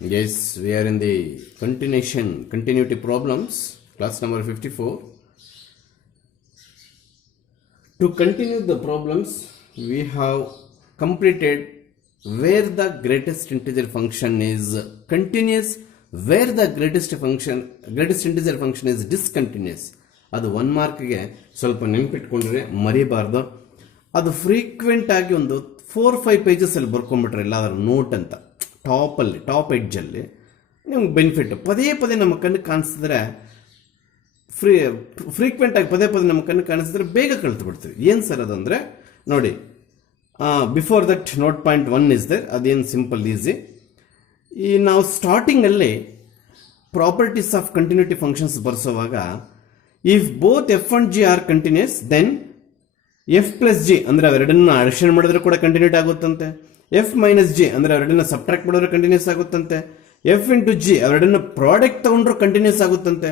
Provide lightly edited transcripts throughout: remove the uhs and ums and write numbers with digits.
Yes, we are in the continuity problems, class number 54. To continue the problems, we have completed where the greatest integer function is continuous, where the greatest integer function is discontinuous. ಅದು 1 ಮಾರ್ಕ್ಗೆ ಸ್ವಲ್ಪ ನೆನಪಿಟ್ಕೊಂಡ್ರೆ ಮರಿಬಾರ್ದು. ಅದು frequent ಆಗಿ ಒಂದು 4-5 pages ಅಲ್ಲಿ ಬರ್ಕೊಂಡ್ಬಿಟ್ರೆ ಎಲ್ಲಾದ್ರೂ note ಅಂತ top ಎಡ್ಜಲ್ಲಿ ನಿಮ್ಗೆ benefit. ಪದೇ ಪದೇ ನಮ್ಮ ಕಣ್ಣು ಕಾಣಿಸಿದ್ರೆ ಫ್ರೀಕ್ವೆಂಟ್ ಆಗಿ ಪದೇ ನಮ್ಮ ಕಣ್ಣು ಕಾಣಿಸಿದ್ರೆ ಬೇಗ ಕಳ್ತು ಬಿಡ್ತೀವಿ. ಏನು ಸರ್ ಅದಂದ್ರೆ ನೋಡಿ, before that note point 1 is there. ಅದೇನು ಸಿಂಪಲ್ ಈಸಿ. ಈ ನಾವು ಸ್ಟಾರ್ಟಿಂಗಲ್ಲಿ ಪ್ರಾಪರ್ಟೀಸ್ ಆಫ್ ಕಂಟಿನ್ಯೂಟಿ ಫಂಕ್ಷನ್ಸ್ ಬರ್ಸೋವಾಗ if both F and G are continuous then F plus G ಅಂದ್ರೆ ಅವೆರಡನ್ನ ಅಡಿಷನ್ ಮಾಡಿದ್ರೆ ಕೂಡ ಕಂಟಿನ್ಯೂಟ್ ಆಗುತ್ತಂತೆ. ಎಫ್ ಮೈನಸ್ ಜಿ ಅಂದ್ರೆ ಅವೆರಡನ್ನ ಸಬ್ಟ್ರಾಕ್ಟ್ ಮಾಡಿದ್ರೆ ಕಂಟಿನ್ಯೂಸ್ ಆಗುತ್ತಂತೆ. ಎಫ್ ಇಂಟು ಜಿ ಅವೆರಡನ್ನ ಪ್ರಾಡಕ್ಟ್ ತಗೊಂಡ್ರು ಕಂಟಿನ್ಯೂಸ್ ಆಗುತ್ತಂತೆ.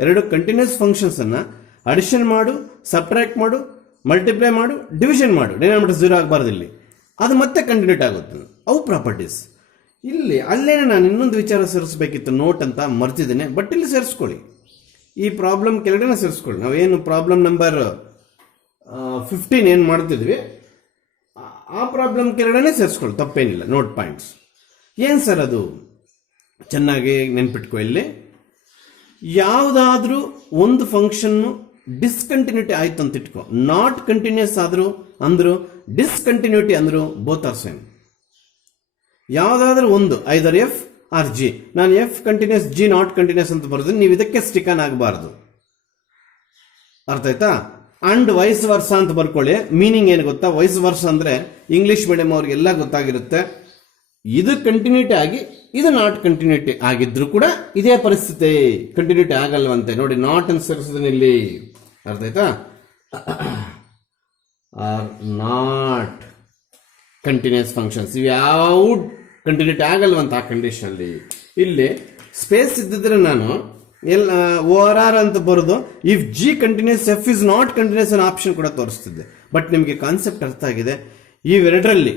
ಎರಡು ಕಂಟಿನ್ಯೂಸ್ ಫಂಕ್ಷನ್ಸ್ ಅನ್ನ ಅಡಿಷನ್ ಮಾಡು, ಸಬ್ಟ್ರಾಕ್ಟ್ ಮಾಡು, ಮಲ್ಟಿಪ್ಲೈ ಮಾಡು, ಡಿವಿಷನ್ ಮಾಡು, ಡಿನಾಮಿನೇಟರ್ 0 ಆಗಬಾರ್ದು ಇಲ್ಲಿ, ಅದು ಮತ್ತೆ ಕಂಟಿನ್ಯೂಟ್ ಆಗುತ್ತೆ. ಅವು ಪ್ರಾಪರ್ಟೀಸ್. ಇಲ್ಲಿ ಅಲ್ಲೇನೆ ನಾನು ಇನ್ನೊಂದು ವಿಚಾರ ಸೇರಿಸಬೇಕಿತ್ತು, ನೋಟ್ ಅಂತ ಮರ್ತಿದ್ದೇನೆ, ಬಟ್ ಇಲ್ಲಿ ಸೇರಿಸ್ಕೊಳ್ಳಿ. ಈ ಪ್ರಾಬ್ಲಮ್ ಕೆಳಗಡೆ ಸೇರಿಸ್ಕೊಳ್ಳಿ. ನಾವೇನು ಪ್ರಾಬ್ಲಮ್ ನಂಬರ್ 15 ಏನು ಮಾಡ್ತಿದ್ವಿ ಆ ಪ್ರಾಬ್ಲಮ್ ಕೆಳಗಡೆ ಸೇರಿಸ್ಕೊಳ್ಳಿ, ತಪ್ಪೇನಿಲ್ಲ. ನೋಟ್ ಪಾಯಿಂಟ್ಸ್ ಏನು ಸರ್ ಅದು? ಚೆನ್ನಾಗಿ ನೆನ್ಪಿಟ್ಕೊ. ಇಲ್ಲಿ ಯಾವುದಾದ್ರೂ ಒಂದು ಫಂಕ್ಷನ್ನು ಡಿಸ್ಕಂಟಿನ್ಯೂಟಿ ಆಯ್ತು ಅಂತ ಇಟ್ಕೊ, ನಾಟ್ ಕಂಟಿನ್ಯೂಸ್ ಆದ್ರು ಅಂದ್ರು ಡಿಸ್ಕಂಟಿನ್ಯೂಟಿ ಅಂದ್ರು ಬೋತ್ ಆರ್ ಸೇಮ್. ಯಾವುದಾದ್ರೂ ಒಂದು ಐದರ್ ಎಫ್ ಆರ್ ಜಿ. ನಾನು F continuous G not continuous ಅಂತ ಬರೋದು, ನೀವು ಇದಕ್ಕೆ ಸ್ಟಿಕನ್ ಆಗಬಾರ್ದು. ಅರ್ಥ ಆಯ್ತಾ? ಅಂಡ್ ವೈಸ್ ವರ್ಸ ಅಂತ ಬರ್ಕೊಳ್ಳಿ. ಮೀನಿಂಗ್ ಏನು ಗೊತ್ತಾ? ವೈಸ್ ವರ್ಸ ಅಂದ್ರೆ ಇಂಗ್ಲಿಷ್ ಮೀಡಿಯಂ ಅವ್ರಿಗೆಲ್ಲ ಗೊತ್ತಾಗಿರುತ್ತೆ. ಇದು ಕಂಟಿನ್ಯೂಟಿ ಆಗಿ ಇದು ನಾಟ್ ಕಂಟಿನ್ಯೂಟಿ ಆಗಿದ್ರು ಕೂಡ ಇದೇ ಪರಿಸ್ಥಿತಿ, ಕಂಟಿನ್ಯೂಟಿ ಆಗಲ್ವಂತೆ. ನೋಡಿ, ನಾಟ್ ಅಂತ ಸೇರಿಸಿದ್ರೆ ಇಲ್ಲಿ. ಅರ್ಥ ಆಯ್ತಾ? ಆರ್ ನಾಟ್ ಕಂಟಿನ್ಯೂಸ್ ಫಂಕ್ಷನ್ಸ್ ಇವು ಯಾವ ಕಂಟಿನ್ಯೂಟಿ ಆಗಲ್ವಂತ ಆ ಕಂಡೀಷನ್ ಅಲ್ಲಿ. ಇಲ್ಲಿ ಸ್ಪೇಸ್ ಇದ್ದಿದ್ರೆ ನಾನು ಓವರ್ ಆರ್ ಅಂತ ಬರೋದು if G continuous F is not continuous ಅನ್ನೋ ಆಪ್ಷನ್ ಕೂಡ ತೋರಿಸ್ತಿದ್ದೆ. ಬಟ್ ನಿಮಗೆ ಕಾನ್ಸೆಪ್ಟ್ ಅರ್ಥ ಆಗಿದೆ. ಇವೆರಡರಲ್ಲಿ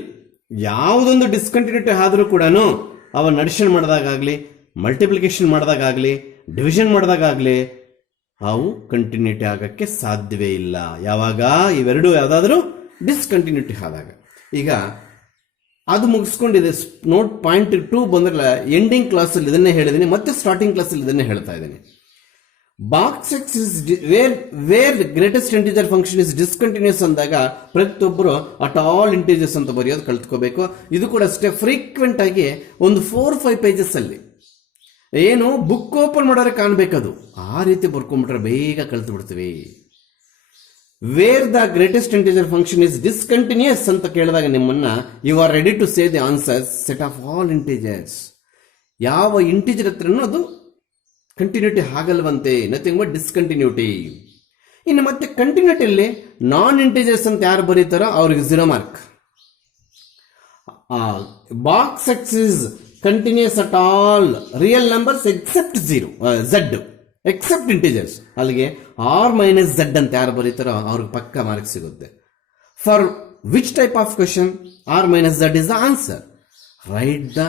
ಯಾವುದೊಂದು ಡಿಸ್ಕಂಟಿನ್ಯೂಟಿ ಆದರೂ ಕೂಡ ಅವನ್ನ ಅಡಿಷನ್ ಮಾಡಿದಾಗಲಿ, ಮಲ್ಟಿಪ್ಲಿಕೇಶನ್ ಮಾಡಿದಾಗಲಿ, ಡಿವಿಷನ್ ಮಾಡಿದಾಗಲಿ ಅವು ಕಂಟಿನ್ಯೂಟಿ ಆಗಕ್ಕೆ ಸಾಧ್ಯವೇ ಇಲ್ಲ. ಯಾವಾಗ ಇವೆರಡು ಯಾವುದಾದ್ರೂ ಡಿಸ್ಕಂಟಿನ್ಯೂಟಿ ಆದಾಗ. ಈಗ ಅದು ಮುಗಿಸ್ಕೊಂಡಿದೆ. ನೋಟ್ ಪಾಯಿಂಟ್ 2 ಬಂದ್ರಲ್ಲ, ಎಂಡಿಂಗ್ ಕ್ಲಾಸಲ್ಲಿ ಇದನ್ನೇ ಹೇಳಿದ್ದೀನಿ, ಮತ್ತೆ ಸ್ಟಾರ್ಟಿಂಗ್ ಕ್ಲಾಸಲ್ಲಿ ಇದನ್ನೇ ಹೇಳ್ತಾ ಇದ್ದೀನಿ. Box x is where greatest integer function is discontinuous ಅಂದಾಗ ಪ್ರತಿಯೊಬ್ಬರು ಅಟ್ ಆಲ್ ಇಂಟಿಜರ್ಸ್ ಅಂತ ಬರೆಯೋದು ಕಲ್ತ್ಕೋಬೇಕು. ಇದು ಕೂಡ ಅಷ್ಟೇ ಫ್ರೀಕ್ವೆಂಟ್ ಆಗಿ ಒಂದು 4-5 ಪೇಜಸ್ ಅಲ್ಲಿ ಏನು ಬುಕ್ ಓಪನ್ ಮಾಡೋರೆ ಕಾಣ್ಬೇಕದು. ಆ ರೀತಿ ಬರ್ಕೊಂಡ್ಬಿಟ್ರೆ ಬೇಗ ಕಲ್ತು ಬಿಡ್ತೀವಿ. Where the greatest integer function is discontinuous ಅಂತ ಕೇಳಿದಾಗ ನಿಮ್ಮನ್ನ you are ready to say the answer set of all integers. ಯಾವ ಇಂಟಿಜರ್ ಹತ್ರನೂ ಅದು ಕಂಟಿನ್ಯೂಟಿ ಆಗಲ್ವಂತೆ, ನಥಿಂಗ್ ಬಟ್ ಡಿಸ್ಕಂಟಿನ್ಯೂಟಿ. ಇನ್ನು ಮತ್ತೆ ಕಂಟಿನ್ಯೂಟಿಯಲ್ಲಿ ನಾನ್ ಇಂಟಿಜರ್ಸ್ ಅಂತ ಯಾರು ಬರೀತಾರೋ ಅವ್ರಿಗೆ 0 mark. Box x is continuous at all real numbers except Z except integers. ಅಲ್ಲಿಗೆ ಆರ್ ಮೈನಸ್ ಝೆಡ್ ಅಂತ ಯಾರು ಬರೀತಾರೋ ಅವ್ರಿಗೆ ಪಕ್ಕ ಮಾರ್ಕ್ ಸಿಗುತ್ತೆ. For which type of question R minus Z is the answer. Right the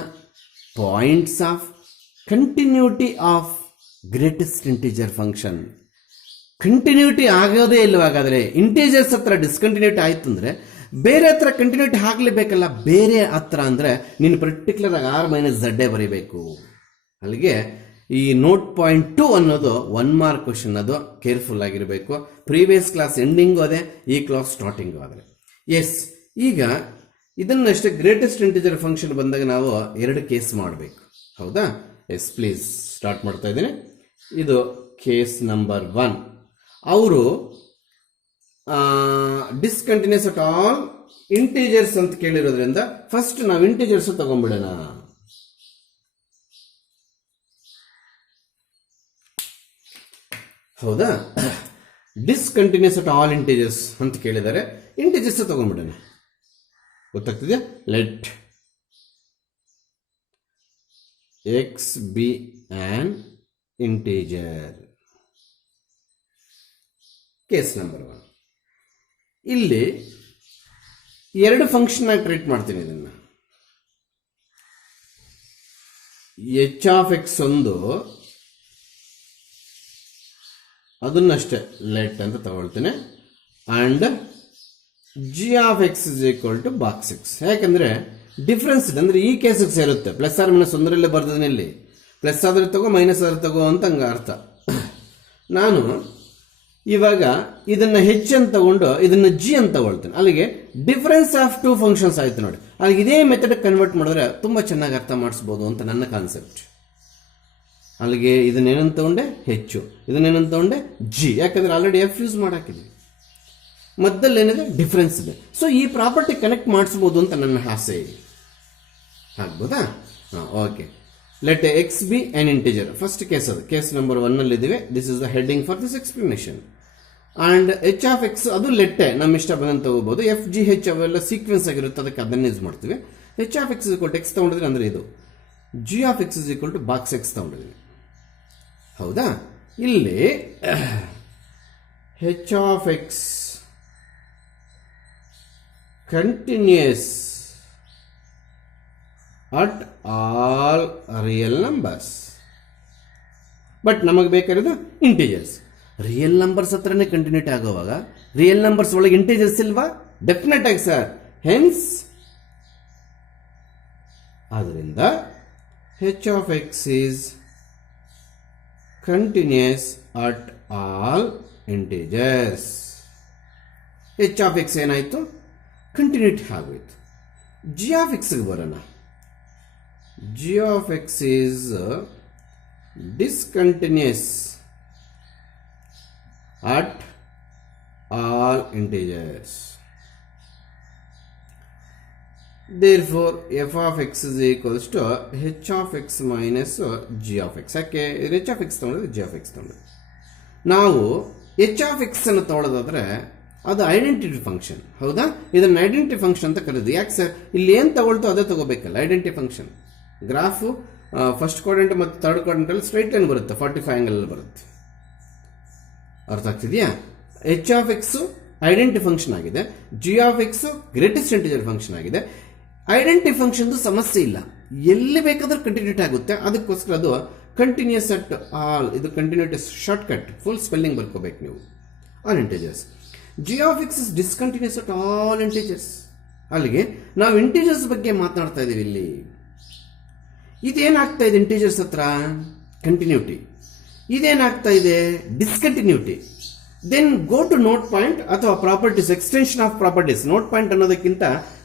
points of continuity of greatest integer function. Continuity ಆಗೋದೇ ಇಲ್ಲವಾಗಾದ್ರೆ integers ಹತ್ರ ಡಿಸ್ಕಂಟಿನ್ಯೂಟಿ ಆಯ್ತು ಅಂದ್ರೆ ಬೇರೆ ಹತ್ರ ಕಂಟಿನ್ಯೂಟಿ ಆಗಲೇಬೇಕಲ್ಲ. ಬೇರೆ ಹತ್ರ ಅಂದ್ರೆ ನೀನು ಪರ್ಟಿಕ್ಯುಲರ್ ಆಗಿ ಆರ್ ಮೈನಸ್ ಝಡ್ಡೇ ಬರೀಬೇಕು. ಅಲ್ಲಿಗೆ ಈ ನೋಟ್ ಪಾಯಿಂಟ್ 2 ಅನ್ನೋದು 1 ಮಾರ್ಕ್ ಕ್ವಶನ್. ಅದು ಕೇರ್ಫುಲ್ ಆಗಿರಬೇಕು. ಪ್ರೀವಿಯಸ್ ಕ್ಲಾಸ್ ಎಂಡಿಂಗು ಅದೇ, ಈ ಕ್ಲಾಸ್ ಸ್ಟಾರ್ಟಿಂಗು ಆದರೆ. ಎಸ್, ಈಗ ಇದನ್ನಷ್ಟೇ ಗ್ರೇಟೆಸ್ಟ್ ಇಂಟಿಜರ್ ಫಂಕ್ಷನ್ ಬಂದಾಗ ನಾವು 2 ಕೇಸ್ ಮಾಡಬೇಕು. ಹೌದಾ? ಎಸ್, ಪ್ಲೀಸ್ ಸ್ಟಾರ್ಟ್ ಮಾಡ್ತಾ ಇದ್ದೀನಿ. ಇದು ಕೇಸ್ ನಂಬರ್ 1. ಅವರು ಡಿಸ್ಕಂಟಿನ್ಯೂಸ್ ಅಟ್ ಆಲ್ ಇಂಟಿಜರ್ಸ್ ಅಂತ ಕೇಳಿರೋದ್ರಿಂದ ಫಸ್ಟ್ ನಾವು ಇಂಟಿಜರ್ಸ್ ತಗೊಂಡ್ಬಿಡೋಣ. ಹೌದಾ? ಡಿಸ್ಕಂಟಿನ್ಯೂಸ್ ಅಟ್ ಆಲ್ ಇಂಟಿಜರ್ಸ್ ಅಂತ ಕೇಳಿದರೆ ಇಂಟಿಜರ್ಸ್ ತಗೊಂಡ್ಬಿಡೋಣ. ಗೊತ್ತಾಗ್ತಿದೆ? Let X be an integer. Case number 1. ಇಲ್ಲಿ 2 ಫಂಕ್ಷನ್ ಆಗಿ ಟ್ರೀಟ್ ಮಾಡ್ತೀನಿ ಇದನ್ನ. ಎಚ್ ಆಫ್ ಎಕ್ಸ್ ಒಂದು ಅದನ್ನಷ್ಟೇ ಲೆಟ್ ಅಂತ ತಗೊಳ್ತೇನೆ, and G of X is equal to box X. ಯಾಕಂದರೆ ಡಿಫ್ರೆನ್ಸ್ ಇದೆ, ಅಂದರೆ ಈ ಕೇಸಿಗೆ ಸೇರುತ್ತೆ. ಪ್ಲಸ್ ಆರ್ ಮೈನಸ್ ಒಂದರಲ್ಲೇ ಬರ್ದಿದ್ದೀನಿ, ಇಲ್ಲಿ ಪ್ಲಸ್ ಆದ್ರೆ ತಗೋ ಮೈನಸ್ ಆದ್ರೆ ತಗೋ ಅಂತ ಹಂಗೆ ಅರ್ಥ. ನಾನು ಇವಾಗ ಇದನ್ನು ಹೆಚ್ ಅಂತ ತಗೊಂಡು ಇದನ್ನು ಜಿ ಅಂತ ತಗೊಳ್ತೇನೆ. ಅಲ್ಲಿಗೆ ಡಿಫರೆನ್ಸ್ ಆಫ್ ಟೂ ಫಂಕ್ಷನ್ಸ್ ಆಯಿತು ನೋಡಿ. ಅಲ್ಲಿಗೆ ಇದೇ ಮೆಥಡ್ ಕನ್ವರ್ಟ್ ಮಾಡಿದ್ರೆ ತುಂಬ ಚೆನ್ನಾಗಿ ಅರ್ಥ ಮಾಡಿಸ್ಬೋದು ಅಂತ ನನ್ನ ಕಾನ್ಸೆಪ್ಟ್. ಅಲ್ಲಿಗೆ ಇದನ್ನೇನಂತ ತಗೊಂಡೆ ಹೆಚ್ಚು, ಇದನ್ನೇನಂತ ತಗೊಂಡೆ ಜಿ, ಯಾಕಂದರೆ ಆಲ್ರೆಡಿ ಎಫ್ ಯೂಸ್ ಮಾಡಾಕಿದ್ವಿ. ಮಧ್ಯದಲ್ಲಿ ಏನಿದೆ ಡಿಫ್ರೆನ್ಸ್ ಇದೆ. ಸೊ ಈ ಪ್ರಾಪರ್ಟಿ ಕನೆಕ್ಟ್ ಮಾಡಿಸ್ಬೋದು ಅಂತ ನನ್ನ ಆಸೆ. ಆಗ್ಬೋದಾ? ಹಾಂ, okay. Let X be an integer. First case ಅದು, ಕೇಸ್ ನಂಬರ್ 1 ಇದ್ದೀವಿ. This is the heading for this explanation. And H of X ಅದು ಲೆಟ್ಟೆ, ನಮ್ಮ ಇಷ್ಟ ಬಂದಂತ ತಗೋಬಹುದು. ಎಫ್ ಜಿ ಹೆಚ್ ಅವೆಲ್ಲ ಸೀಕ್ವೆನ್ಸ್ ಆಗಿರುತ್ತೆ, ಅದಕ್ಕೆ ಅದನ್ನ ಯೂಸ್ ಮಾಡ್ತೀವಿ. H of X equal to X ತಗೊಂಡಿದ್ರೆ ಅಂದರೆ ಇದು, G of X is equal to box X ತಗೊಂಡಿದ್ವಿ. ಹೌದಾ? ಇಲ್ಲಿ H of X continuous at all real numbers. But ನಮಗೆ ಬೇಕಾಗಿರೋದು ಇಂಟೀಜರ್ಸ್. ರಿಯಲ್ ನಂಬರ್ಸ್ ಹತ್ರನೇ ಕಂಟಿನ್ಯೂಟಿ ಆಗೋವಾಗ ರಿಯಲ್ ನಂಬರ್ಸ್ ಒಳಗೆ ಇಂಟೀಜರ್ಸ್ ಇಲ್ವಾ? ಡೆಫಿನೆಟ್ ಆಗಿ ಸರ್. ಹೆನ್ಸ್ ಆದ್ದರಿಂದ H of X is continuous at all integers. H of X ಏನಾಯಿತು? ಕಂಟಿನ್ಯೂಟಿ ಆಗೋಯ್ತು. ಜಿ ಆಫ್ ಎಕ್ಸ್ಗೆ ಬರೋಣ. G of X is discontinuous at all integers. Therefore f of x is equals to h of x minus g of x. ಯಾಕೆ h of x ತಗೊಂಡ್ರೆ g of x ತಗೊಂಡ್ರೆ, ನಾವು h of x ಅನ್ನು ತಗೊಳ್ಳೋದಾದ್ರೆ ಅದು identity function. ಹೌದಾ? ಇದನ್ನು identity function ಅಂತ ಕರೆಯೋದು. ಯಾಕೆ ಸರ್? ಇಲ್ಲಿ ಏನು ತಗೊಳ್ತೋ ಅದೇ ತಗೋಬೇಕಲ್ಲ. Identity function graph first quadrant ಮತ್ತು ಥರ್ಡ್ ಕ್ವಾಡ್ರೆಂಟಲ್ಲಿ ಸ್ಟ್ರೈಟ್ ಲೈನ್ ಬರುತ್ತೆ, 45 ಆ್ಯಂಗಲ್ ಬರುತ್ತೆ. ಅರ್ಥ ಆಗ್ತಿದೆಯಾ? H of x identity function ಆಗಿದೆ, g of x greatest integer function ಆಗಿದೆ. ಐಡೆಂಟಿ ಫಂಕ್ಷನ್ದು ಸಮಸ್ಯೆ ಇಲ್ಲ, ಎಲ್ಲಿ ಬೇಕಾದ್ರೂ ಕಂಟಿನ್ಯೂಟಿ ಆಗುತ್ತೆ. ಅದಕ್ಕೋಸ್ಕರ ಅದು ಕಂಟಿನ್ಯೂಸ್ ಅಟ್ ಆಲ್. ಇದು continuity shortcut, full spelling ಬರ್ಕೋಬೇಕು ನೀವು. All integers. G of X is discontinuous at all integers. ಅಲ್ಲಿಗೆ ನಾವು ಇಂಟಿಜರ್ಸ್ ಬಗ್ಗೆ ಮಾತನಾಡ್ತಾ ಇದ್ದೀವಿ. ಇಲ್ಲಿ ಇದೇನಾಗ್ತಾ ಇದೆ? ಇಂಟೀಜರ್ಸ್ ಹತ್ರ ಕಂಟಿನ್ಯೂಟಿ. ಇದೇನಾಗ್ತಾ ಇದೆ? Discontinuity. Then go to note point ಅಥವಾ properties, extension of properties. Note point ಅನ್ನೋದಕ್ಕಿಂತ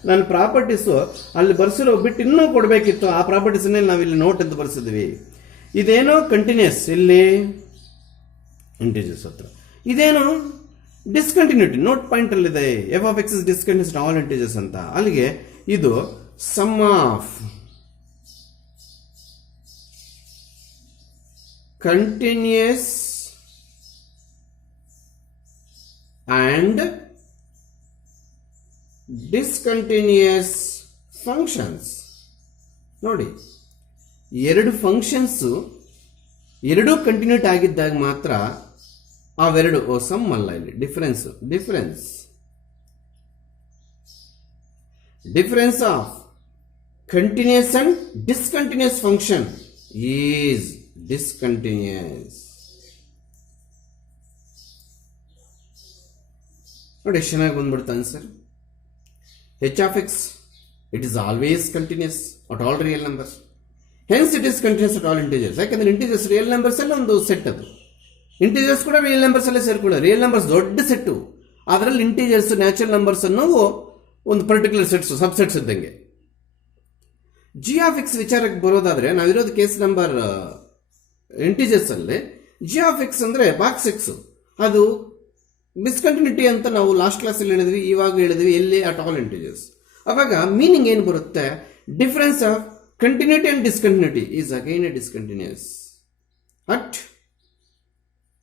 ನಾನು ಪ್ರಾಪರ್ಟೀಸು ಅಲ್ಲಿ ಬರ್ಸಿರೋ ಬಿಟ್ಟು ಇನ್ನೂ ಕೊಡಬೇಕಿತ್ತು. ಆ ಪ್ರಾಪರ್ಟೀಸ್ನಲ್ಲಿ ನಾವಿಲ್ಲಿ ನೋಟ್ ಅಂತ ಬರ್ಸಿದ್ವಿ. ಇದೇನೋ ಕಂಟಿನ್ಯೂಸ್ ಇಲ್ಲಿ ಇಂಟೀಜರ್ಸ್ ಹತ್ರ, ಇದೇನು ಡಿಸ್ಕಂಟಿನ್ಯೂಟಿ ನೋಟ್ ಪಾಯಿಂಟ್ ಅಲ್ಲಿದೆ. F of X is discontinuous all integers ಅಂತ. ಅಲ್ಲಿಗೆ ಇದು sum of continuous and discontinuous functions. ನೋಡಿ, ಎರಡು ಫಂಕ್ಷನ್ಸ್ ಎರಡೂ ಕಂಟಿನ್ಯೂಟ್ ಆಗಿದ್ದಾಗ ಮಾತ್ರ ಅವೆರಡು ಸಮ್ ಅಲ್ಲ. ಇಲ್ಲಿ difference of continuous and discontinuous function is discontinuous. ನೋಡಿ ಎಷ್ಟು ಚೆನ್ನಾಗಿ ಬಂದ್ಬಿಡ್ತಾ answer. h of x, it is always continuous at all real numbers. Hence it is continuous at all integers. ಯಾಕಂದ್ರೆ ಇಂಟಿಜರ್ಸ್ ರಿಯಲ್ ನಂಬರ್ಸ್ ಎಲ್ಲ ಒಂದು set. ಅದು integers ಕೂಡ real numbers ಅಲ್ಲೇ ಸೇರ್ಕೊಳ್ಳೋ. ರಿಯಲ್ ನಂಬರ್ಸ್ ದೊಡ್ಡ ಸೆಟ್ಟು, ಅದರಲ್ಲಿ ಇಂಟಿಜರ್ಸ್ ನ್ಯಾಚುರಲ್ ನಂಬರ್ಸ್ ಅನ್ನೋ ಒಂದು ಪರ್ಟಿಕ್ಯುಲರ್ ಸೆಟ್ಸ್, ಸಬ್ಸೆಟ್ಸ್ ಇದ್ದಂಗೆ. ಜಿ ಆಫ್ ಎಕ್ಸ್ ವಿಚಾರಕ್ಕೆ ಬರೋದಾದ್ರೆ ನಾವಿರೋದು ಕೇಸ್ ನಂಬರ್ ಇಂಟಿಜರ್ಸ್ ಅಲ್ಲಿ. ಜಿ ಆಫ್ ಎಕ್ಸ್ ಅಂದ್ರೆ ಬಾಕ್ಸ್ ಎಕ್ಸ್, ಅದು ಡಿಸ್ಕಂಟಿನ್ಯೂಟಿ ಅಂತ ನಾವು ಲಾಸ್ಟ್ ಕ್ಲಾಸಲ್ಲಿ ಹೇಳಿದ್ವಿ, ಇವಾಗ ಹೇಳಿದ್ವಿ. ಎಲ್ಲಿ? At all integers. ಅವಾಗ ಮೀನಿಂಗ್ ಏನು ಬರುತ್ತೆ? Difference of continuity and discontinuity is again A discontinuous at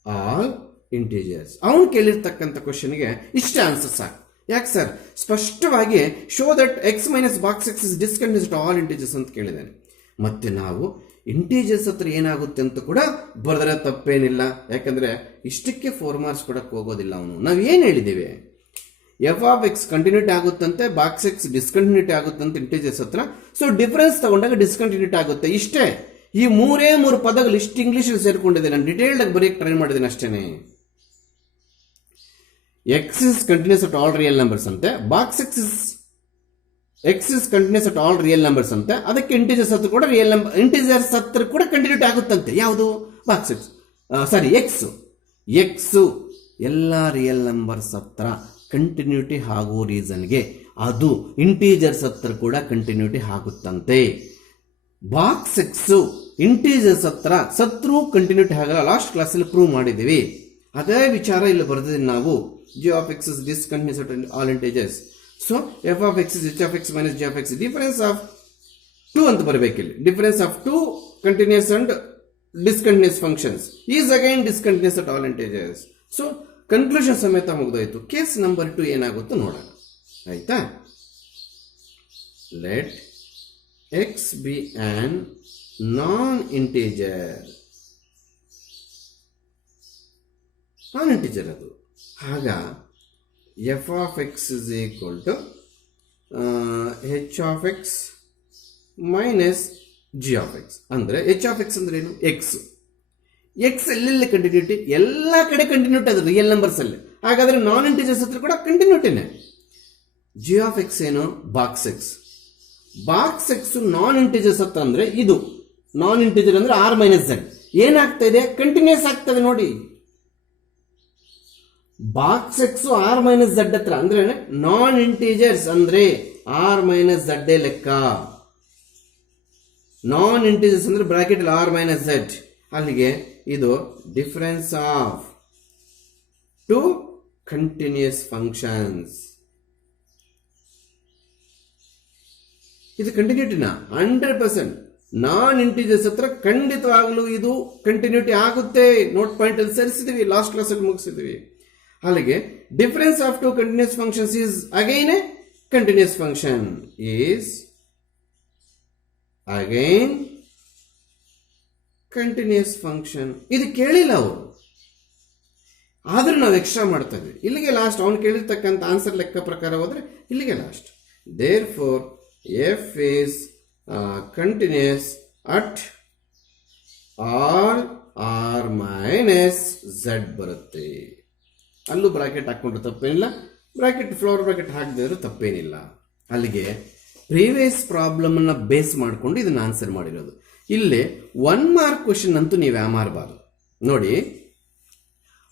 all integers. ಅವನು ಕೇಳಿರ್ತಕ್ಕಂಥ ಕ್ವಶನ್ಗೆ ಇಷ್ಟ ಆನ್ಸರ್ ಸಾಕು. ಯಾಕೆ ಸರ್? ಸ್ಪಷ್ಟವಾಗಿ show that X minus box x is discontinuous at all integers ಅಂತ ಕೇಳಿದ್ದೇನೆ. ಮತ್ತೆ ನಾವು ಇಂಟೀಜರ್ಸ್ ಹತ್ರ ಏನಾಗುತ್ತೆ ಅಂತ ಕೂಡ ಬರೆದ್ರೆ ತಪ್ಪೇನಿಲ್ಲ. ಯಾಕಂದ್ರೆ ಇಷ್ಟಕ್ಕೆ 4 ಮಾರ್ಕ್ಸ್ ಕೊಡಕ್ಕೆ ಹೋಗೋದಿಲ್ಲ ಅವನು. ನಾವು ಏನು ಹೇಳಿದ್ದೀವಿ? ಎಫ್ ಆಫ್ ಎಕ್ಸ್ ಕಂಟಿನ್ಯೂಟಿ ಆಗುತ್ತಂತೆ, ಬಾಕ್ಸ್ ಎಕ್ಸ್ ಡಿಸ್ಕಂಟಿನ್ಯೂಟಿ ಆಗುತ್ತಂತೆ ಇಂಟೀಜರ್ಸ್ ಹತ್ರ. ಸೊ ಡಿಫರೆನ್ಸ್ ತಗೊಂಡಾಗ ಡಿಸ್ಕಂಟಿನ್ಯೂಟಿ ಆಗುತ್ತೆ. ಇಷ್ಟೇ. ಈ ಮೂರೇ ಮೂರು ಪದಗಳು ಇಷ್ಟು ಇಂಗ್ಲೀಷಲ್ಲಿ ಸೇರ್ಕೊಂಡಿದೆ. ನಾನು ಡೀಟೇಲ್ಡ್ ಆಗಿ ಬರೆಯಕ್ಕೆ ಟ್ರೈ ಮಾಡಿದ್ದೀನಿ ಅಷ್ಟೇನೆ. X is continuous at all real numbers ಅಂತೆ, box x is continuous at all real numbers ಅಂತೆ. ಅದಕ್ಕೆ ಇಂಟಿಜರ್ಸ್ ಹತ್ರ ಕೂಡ ರಿಯಲ್ ನಂಬರ್, ಇಂಟಿಜರ್ಸ್ ಹತ್ರ ಕೂಡ ಕಂಟಿನ್ಯೂಟಿ ಆಗುತ್ತಂತೆ. ಯಾವುದು? ಬಾಕ್ಸ್ ಎಕ್ಸ್, ಸಾರಿ ಎಕ್ಸ್ ಎಲ್ಲ ರಿಯಲ್ ನಂಬರ್ಸ್ ಹತ್ರ ಕಂಟಿನ್ಯೂಟಿ ಆಗೋ ರೀಸನ್ಗೆ ಅದು ಇಂಟೀಜರ್ಸ್ ಹತ್ರ ಕೂಡ ಕಂಟಿನ್ಯೂಟಿ ಆಗುತ್ತಂತೆ. ಬಾಕ್ಸ್ ಎಕ್ಸ್ ಇಂಟೀಜರ್ಸ್ ಹತ್ರ ಸತ್ರು ಕಂಟಿನ್ಯೂಟಿ ಆಗಲ್ಲ. ಲಾಸ್ಟ್ ಕ್ಲಾಸಲ್ಲಿ ಪ್ರೂವ್ ಮಾಡಿದ್ದೀವಿ. ಅದೇ ವಿಚಾರ ಇಲ್ಲಿ ಬರೆದಿದ್ದೀವಿ ನಾವು. G of X is discontinuous at all integers. So f of X is h of x minus g of x. Difference of two ಅಂತ ಬರಬೇಕಿಲ್ಲಿ. Difference of two continuous and discontinuous functions is again discontinuous at all integers. So conclusion ಸಮೇತ ಮುಗಿದೋಯ್ತು. Case number 2 ಏನಾಗುತ್ತೋ ನೋಡೋಣ. ಆಯ್ತಾ? Let X be an non integer. ಅದು ಆಗ f of X is equal to h of x minus g of x. ಅಂದರೆ ಹೆಚ್ of X ಅಂದ್ರೆ ಏನು? ಎಕ್ಸ್ ಎಲ್ಲೆಲ್ಲಿ ಕಂಟಿನ್ಯೂಟಿ? ಎಲ್ಲ ಕಡೆ ಕಂಟಿನ್ಯೂಟಿ ಅದು ರಿಯಲ್ ನಂಬರ್ಸ್ ಅಲ್ಲಿ. ಹಾಗಾದ್ರೆ ನಾನ್ ಇಂಟೀಜರ್ಸ್ ಹತ್ರ ಕೂಡ ಕಂಟಿನ್ಯೂಟಿನೇ. ಜಿ ಆಫ್ ಎಕ್ಸ್ ಏನು? ಬಾಕ್ಸ್ ಎಕ್ಸ್ ನಾನ್ ಇಂಟೀಜರ್ಸ್ ಹತ್ರ ಅಂದ್ರೆ ಇದು ನಾನ್ ಇಂಟೀಜರ್ ಅಂದ್ರೆ ಆರ್ ಮೈನಸ್ ಝೆಡ್ ಏನಾಗ್ತಾ ಇದೆ? ಕಂಟಿನ್ಯೂಸ್ ಆಗ್ತದೆ ನೋಡಿ. Box x R minus Z ಹತ್ರ ಅಂದ್ರೆ ನಾನ್ ಇಂಟೀಜರ್ಸ್ ಅಂದ್ರೆ ಆರ್ ಮೈನಸ್ ಝಡ್ ಲೆಕ್ಕ. ನಾನ್ ಇಂಟೀಜರ್ಸ್ ಅಂದ್ರೆ ಬ್ರಾಕೆಟ್ ಆರ್ ಮೈನಸ್ ಝೆಡ್. ಅಲ್ಲಿಗೆ ಇದು difference of two continuous functions. ಇದು ಕಂಟಿನ್ಯೂಟಿನ 100%. ನಾನ್ ಇಂಟೀಜರ್ಸ್ ಹತ್ರ ಖಂಡಿತವಾಗಲೂ ಇದು ಕಂಟಿನ್ಯೂಟಿ ಆಗುತ್ತೆ. ನೋಟ್ ಪಾಯಿಂಟ್ ಅಲ್ಲಿ ಸೇರಿಸಿದೀವಿ, ಲಾಸ್ಟ್ ಕ್ಲಾಸ್ ಅಲ್ಲಿ ಮುಗಿಸಿದ್ವಿ. ಅಲ್ಲಿಗೆ difference of two continuous functions is again a continuous function. Is again continuous function. ಇದು ಕೇಳಿಲ್ಲ ಅವರು, ಆದ್ರೆ ನಾವು ಎಕ್ಸ್ಟ್ರಾ ಮಾಡ್ತಾ ಇದ್ವಿ. ಇಲ್ಲಿಗೆ ಲಾಸ್ಟ್. ಅವನು ಕೇಳಿರ್ತಕ್ಕಂಥ ಆನ್ಸರ್ ಲೆಕ್ಕ ಪ್ರಕಾರ ಹೋದ್ರೆ ಇಲ್ಲಿಗೆ last. Therefore F is continuous at all R minus Z ಬರುತ್ತೆ. ಅಲ್ಲೂ ಬ್ರಾಕೆಟ್ ಹಾಕೊಂಡ್ರೆ ತಪ್ಪೇನಿಲ್ಲ, ಬ್ರಾಕೆಟ್ ಫ್ಲೋರ್ ಬ್ರಾಕೆಟ್ ಹಾಕದಿದ್ರು ತಪ್ಪೇನಿಲ್ಲ. ಅಲ್ಲಿಗೆ ಪ್ರೀವಿಯಸ್ ಪ್ರಾಬ್ಲಮ್ ಅನ್ನ ಬೇಸ್ ಮಾಡಿಕೊಂಡು ಇದನ್ನ ಆನ್ಸರ್ ಮಾಡಿರೋದು. ಇಲ್ಲಿ 1 ಮಾರ್ಕ್ ಕ್ವಶನ್ ಅಂತೂ ನೀವು ಯಾಮಾರಬಾರ್ದು ನೋಡಿ.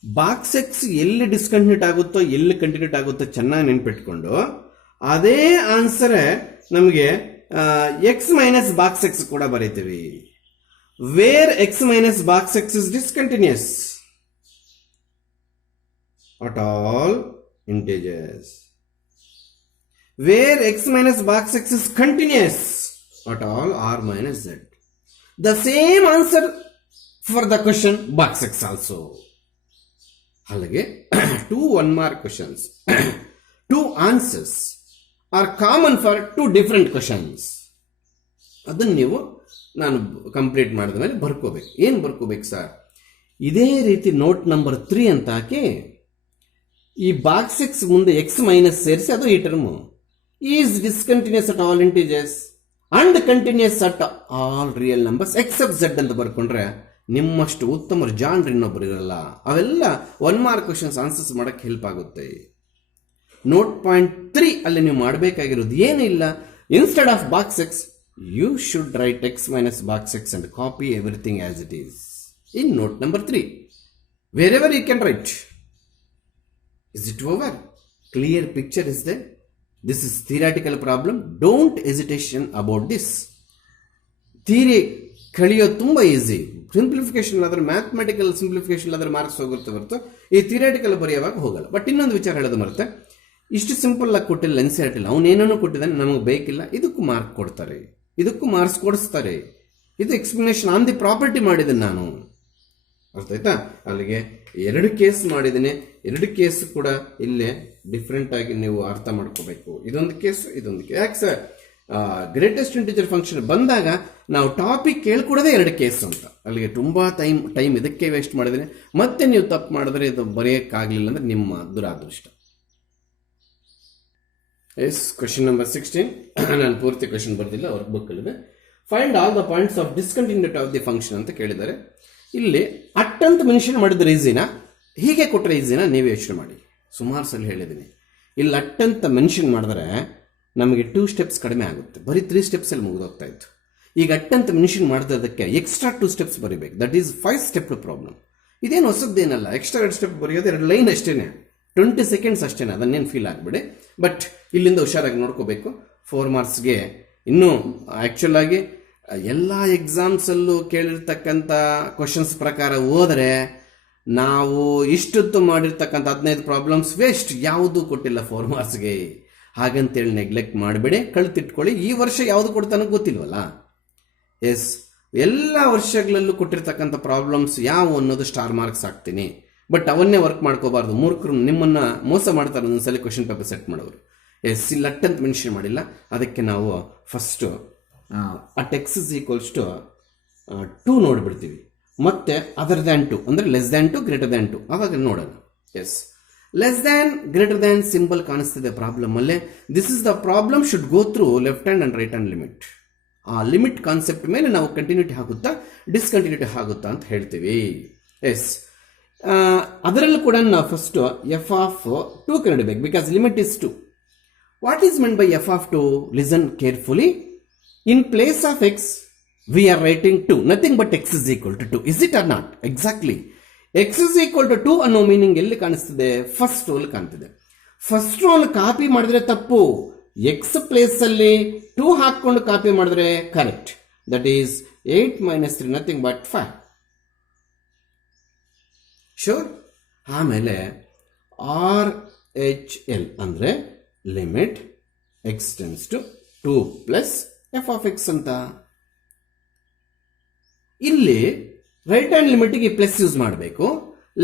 ಬಾಕ್ಸ್ ಎಕ್ಸ್ ಎಲ್ಲಿ ಡಿಸ್ಕಂಟಿನ್ಯೂಟ್ ಆಗುತ್ತೋ ಎಲ್ಲಿ ಕಂಟಿನ್ಯೂಟ್ ಆಗುತ್ತೋ ಚೆನ್ನಾಗಿ ನೆನ್ಪಿಟ್ಕೊಂಡು ಅದೇ ಆನ್ಸರ್ ನಮಗೆ ಎಕ್ಸ್ ಮೈನಸ್ ಬಾಕ್ಸ್ ಎಕ್ಸ್ ಕೂಡ ಬರೀತೀವಿ. Where x minus box x is discontinuous at all integers, where x minus box x is continuous at all r minus z. The same answer for the question box x also. Halage 2 1 mark questions, 2 answers are common for 2 different questions. ಅದನ್ನು ನೀವು ನಾನು complete ಮಾಡಿದ ಮೇಲೆ ಬರ್ಕೋಬೇಕು. ಏನು ಬರ್ಕೋಬೇಕು sir? ಇದೇ ರೀತಿ note number 3 ಅಂತ ಹಾಕಿ ಈ ಬಾಕ್ಸ್ ಎಕ್ಸ್ ಮುಂದೆ ಎಕ್ಸ್ ಮೈನಸ್ ಸೇರಿಸಿ ಅದು ಈ term is discontinuous at all integers and continuous at all real numbers except Z ಅಂತ ಬರ್ಕೊಂಡ್ರೆ ನಿಮ್ಮಷ್ಟು ಉತ್ತಮರು ಜಾನ್ರು ಇನ್ನೊಬ್ಬರು ಇರಲ್ಲ. ಅವೆಲ್ಲ 1 ಮಾರ್ಕ್ ಕ್ವಶನ್ಸ್ ಆನ್ಸರ್ಸ್ ಮಾಡಕ್ಕೆ ಹೆಲ್ಪ್ ಆಗುತ್ತೆ. ನೋಟ್ ಪಾಯಿಂಟ್ 3 ಅಲ್ಲಿ ನೀವು ಮಾಡಬೇಕಾಗಿರೋದು ಏನಿಲ್ಲ. Instead of box x you should write x minus box x and copy everything as it is in note number 3. Wherever you can write. Is it over? Clear picture is there. This is theoretical problem. Don't hesitation about this. Theory ಕಲಿಯೋದು ತುಂಬಾ easy. Simplification ಆದ್ರೆ mathematical simplification ಆದ್ರೆ marks ಹೋಗುತ್ತೆ ಹೊರತು ಈ theoretical ಬರೆಯುವಾಗ ಹೋಗಲ್ಲ. But ಇನ್ನೊಂದು ವಿಚಾರ ಹೇಳೋದು ಮರುತ್ತೆ, ಇಷ್ಟು ಸಿಂಪಲ್ ಆಗಿ ಕೊಟ್ಟಿಲ್ಲ, ಎನ್ಸಿಆರ್ಟಿ ಇಲ್ಲ, ಅವನೇನೋ ಕೊಟ್ಟಿದ್ದಾನೆ, ನಮಗೆ ಬೇಕಿಲ್ಲ, ಇದಕ್ಕೂ ಮಾರ್ಕ್ ಕೊಡ್ತಾರೆ, ಇದಕ್ಕೂ ಮಾರ್ಕ್ಸ್ ಕೊಡಿಸ್ತಾರೆ. ಇದು ಎಕ್ಸ್ಪ್ಲನೇಷನ್ ಆನ್ ದಿ ಪ್ರಾಪರ್ಟಿ ಮಾಡಿದ್ದೀನಿ ನಾನು. ಅರ್ಥ ಆಯ್ತಾ? ಅಲ್ಲಿಗೆ 2 ಕೇಸ್ ಮಾಡಿದ್ದೀನಿ. 2 ಕೇಸ್ ಕೂಡ ಇಲ್ಲೇ ಡಿಫ್ರೆಂಟ್ ಆಗಿ ನೀವು ಅರ್ಥ ಮಾಡ್ಕೋಬೇಕು. ಇದೊಂದು ಕೇಸ್, ಇದೊಂದು ಕೇಸ್. ಯಾಕೆ ಸರ್ ಗ್ರೇಟೆಸ್ಟ್ ಇಂಟಿಜರ್ ಫಂಕ್ಷನ್ ಬಂದಾಗ ನಾವು ಟಾಪಿಕ್ ಕೇಳ್ಕೊಡೋದೇ 2 ಕೇಸ್ ಅಂತ. ಅಲ್ಲಿಗೆ ತುಂಬಾ ಟೈಮ್ ಇದಕ್ಕೆ ವೇಸ್ಟ್ ಮಾಡಿದ್ರೆ ಮತ್ತೆ ನೀವು ತಪ್ಪು ಮಾಡಿದ್ರೆ ಇದು ಬರೆಯಕ್ಕಾಗಲಿಲ್ಲ ಅಂದ್ರೆ ನಿಮ್ಮ ದುರಾದೃಷ್ಟ. S, question number 16. ನಾನು ಪೂರ್ತಿ ಕ್ವೆಶ್ಚನ್ ಬರ್ದಿಲ್ಲ, ವರ್ಕ್ ಬುಕ್ ಅಲ್ಲಿದೆ. Find all the points of discontinuity of the function ಅಂತ ಕೇಳಿದ್ದಾರೆ. ಇಲ್ಲಿ ಅಟ್ ಅಂತ ಮೆನ್ಷನ್ ಮಾಡಿದ ಈಸಿನ, ಹೀಗೆ ಕೊಟ್ಟರೆ ಈಸಿನ ನೀವೇ ಯೋಚನೆ ಮಾಡಿ. ಸುಮಾರು ಸಲ ಹೇಳಿದ್ದೀನಿ, ಇಲ್ಲಿ ಅಟ್ ಅಂತ ಮೆನ್ಷನ್ ಮಾಡಿದ್ರೆ ನಮಗೆ 2 ಸ್ಟೆಪ್ಸ್ ಕಡಿಮೆ ಆಗುತ್ತೆ, ಬರೀ 3 ಸ್ಟೆಪ್ಸಲ್ಲಿ ಮುಗಿದೋಗ್ತಾ ಇತ್ತು. ಈಗ ಅಟ್ ಅಂತ ಮೆನ್ಷನ್ ಮಾಡಿದಕ್ಕೆ ಎಕ್ಸ್ಟ್ರಾ 2 ಸ್ಟೆಪ್ಸ್ ಬರೀಬೇಕು. That is 5 step problem. ಇದೇನು ಹೊಸದ್ದೇನಲ್ಲ, ಎಕ್ಸ್ಟ್ರಾ 2 ಸ್ಟೆಪ್ ಬರೆಯೋದು, 2 ಲೈನ್ ಅಷ್ಟೇ, 20 ಸೆಕೆಂಡ್ಸ್ ಅಷ್ಟೇ, ಅದನ್ನೇನು ಫೀಲ್ ಆಗಬೇಡಿ. ಬಟ್ ಇಲ್ಲಿಂದ ಹುಷಾರಾಗಿ ನೋಡ್ಕೋಬೇಕು. 4 ಮಾರ್ಕ್ಸ್ಗೆ ಇನ್ನೂ ಆ್ಯಕ್ಚುಲ್ ಆಗಿ ಎಲ್ಲ ಎಕ್ಸಾಮ್ಸಲ್ಲೂ ಕೇಳಿರ್ತಕ್ಕಂಥ ಕ್ವಶನ್ಸ್ ಪ್ರಕಾರ ಹೋದರೆ ನಾವು ಇಷ್ಟೊತ್ತು ಮಾಡಿರ್ತಕ್ಕಂಥ 15 ಪ್ರಾಬ್ಲಮ್ಸ್ ವೇಸ್ಟ್, ಯಾವುದೂ ಕೊಟ್ಟಿಲ್ಲ 4 ಮಾರ್ಕ್ಸ್ಗೆ. ಹಾಗಂತೇಳಿ ನೆಗ್ಲೆಕ್ಟ್ ಮಾಡಬೇಡಿ, ಕಳ್ತಿಟ್ಕೊಳ್ಳಿ. ಈ ವರ್ಷ ಯಾವುದು ಕೊಡ್ತಾನೋ ಗೊತ್ತಿಲ್ವಲ್ಲ. ಎಸ್, ಎಲ್ಲ ವರ್ಷಗಳಲ್ಲೂ ಕೊಟ್ಟಿರ್ತಕ್ಕಂಥ ಪ್ರಾಬ್ಲಮ್ಸ್ ಯಾವ ಅನ್ನೋದು ಸ್ಟಾರ್ ಮಾರ್ಕ್ಸ್ ಹಾಕ್ತೀನಿ. ಬಟ್ ಅವನ್ನೇ ವರ್ಕ್ ಮಾಡ್ಕೋಬಾರ್ದು. ಮೂರ್ಖರು ನಿಮ್ಮನ್ನು ಮೋಸ ಮಾಡ್ತಾರೆ ಒಂದೊಂದ್ಸಲಿ ಕ್ವಶನ್ ಪೇಪರ್ ಸೆಟ್ ಮಾಡೋರು. ಎಸ್, ಇಲ್ಲಿ ಅಟ್ ಅಂತ ಮೆನ್ಷನ್ ಮಾಡಿಲ್ಲ, ಅದಕ್ಕೆ ನಾವು first at x is equals to 2 ನೋಡಿಬಿಡ್ತೀವಿ. ಮತ್ತೆ ಅದರ್ ದ್ಯಾನ್ 2 ಅಂದರೆ ಲೆಸ್ ದ್ಯಾನ್ 2 ಗ್ರೇಟರ್ ದ್ಯಾನ್ 2 ಆವಾಗ ನೋಡೋಣ. Yes, less than greater than symbol ಕಾಣಿಸ್ತಿದೆ ಪ್ರಾಬ್ಲಮ್ ಅಲ್ಲೇ. This is the problem should go through left hand and right hand limit. ಆ limit concept ಮೇಲೆ ನಾವು ಕಂಟಿನ್ಯೂಟಿ ಆಗುತ್ತಾ ಡಿಸ್ಕಂಟಿನ್ಯೂಟಿ ಆಗುತ್ತಾ ಅಂತ ಹೇಳ್ತೀವಿ. ಎಸ್, ಅದರಲ್ಲೂ ಕೂಡ ನಾವು ಫಸ್ಟ್ ಎಫ್ ಆಫ್ 2 ಕಂಡುಹಿಡಬೇಕು, because limit is 2. What is meant by f of 2? Listen carefully. In place of x we are writing 2, nothing but x is equal to 2. Is it or not? Exactly. x is equal to 2 ಅನ್ನೋ meaning ಎಲ್ಲಿ ಕಾಣಿಸ್ತಿದೆ? First row ಕಾಣ್ತಿದೆ. First row copy ಮಾಡಿದ್ರೆ ತಪ್ಪು, x place ಅಲ್ಲಿ 2 ಹಾಕೊಂಡು copy ಮಾಡಿದ್ರೆ correct. That is 8 - 3 nothing but 5. Sure. ಆಮೇಲೆ ಆರ್ ಎಚ್ ಎಲ್ ಅಂದರೆ limit x tends to 2 plus f of x ಅಂತ. ಇಲ್ಲಿ ರೈಟ್ ಹ್ಯಾಂಡ್ ಲಿಮಿಟ್ಗೆ ಪ್ಲಸ್ ಯೂಸ್ ಮಾಡಬೇಕು,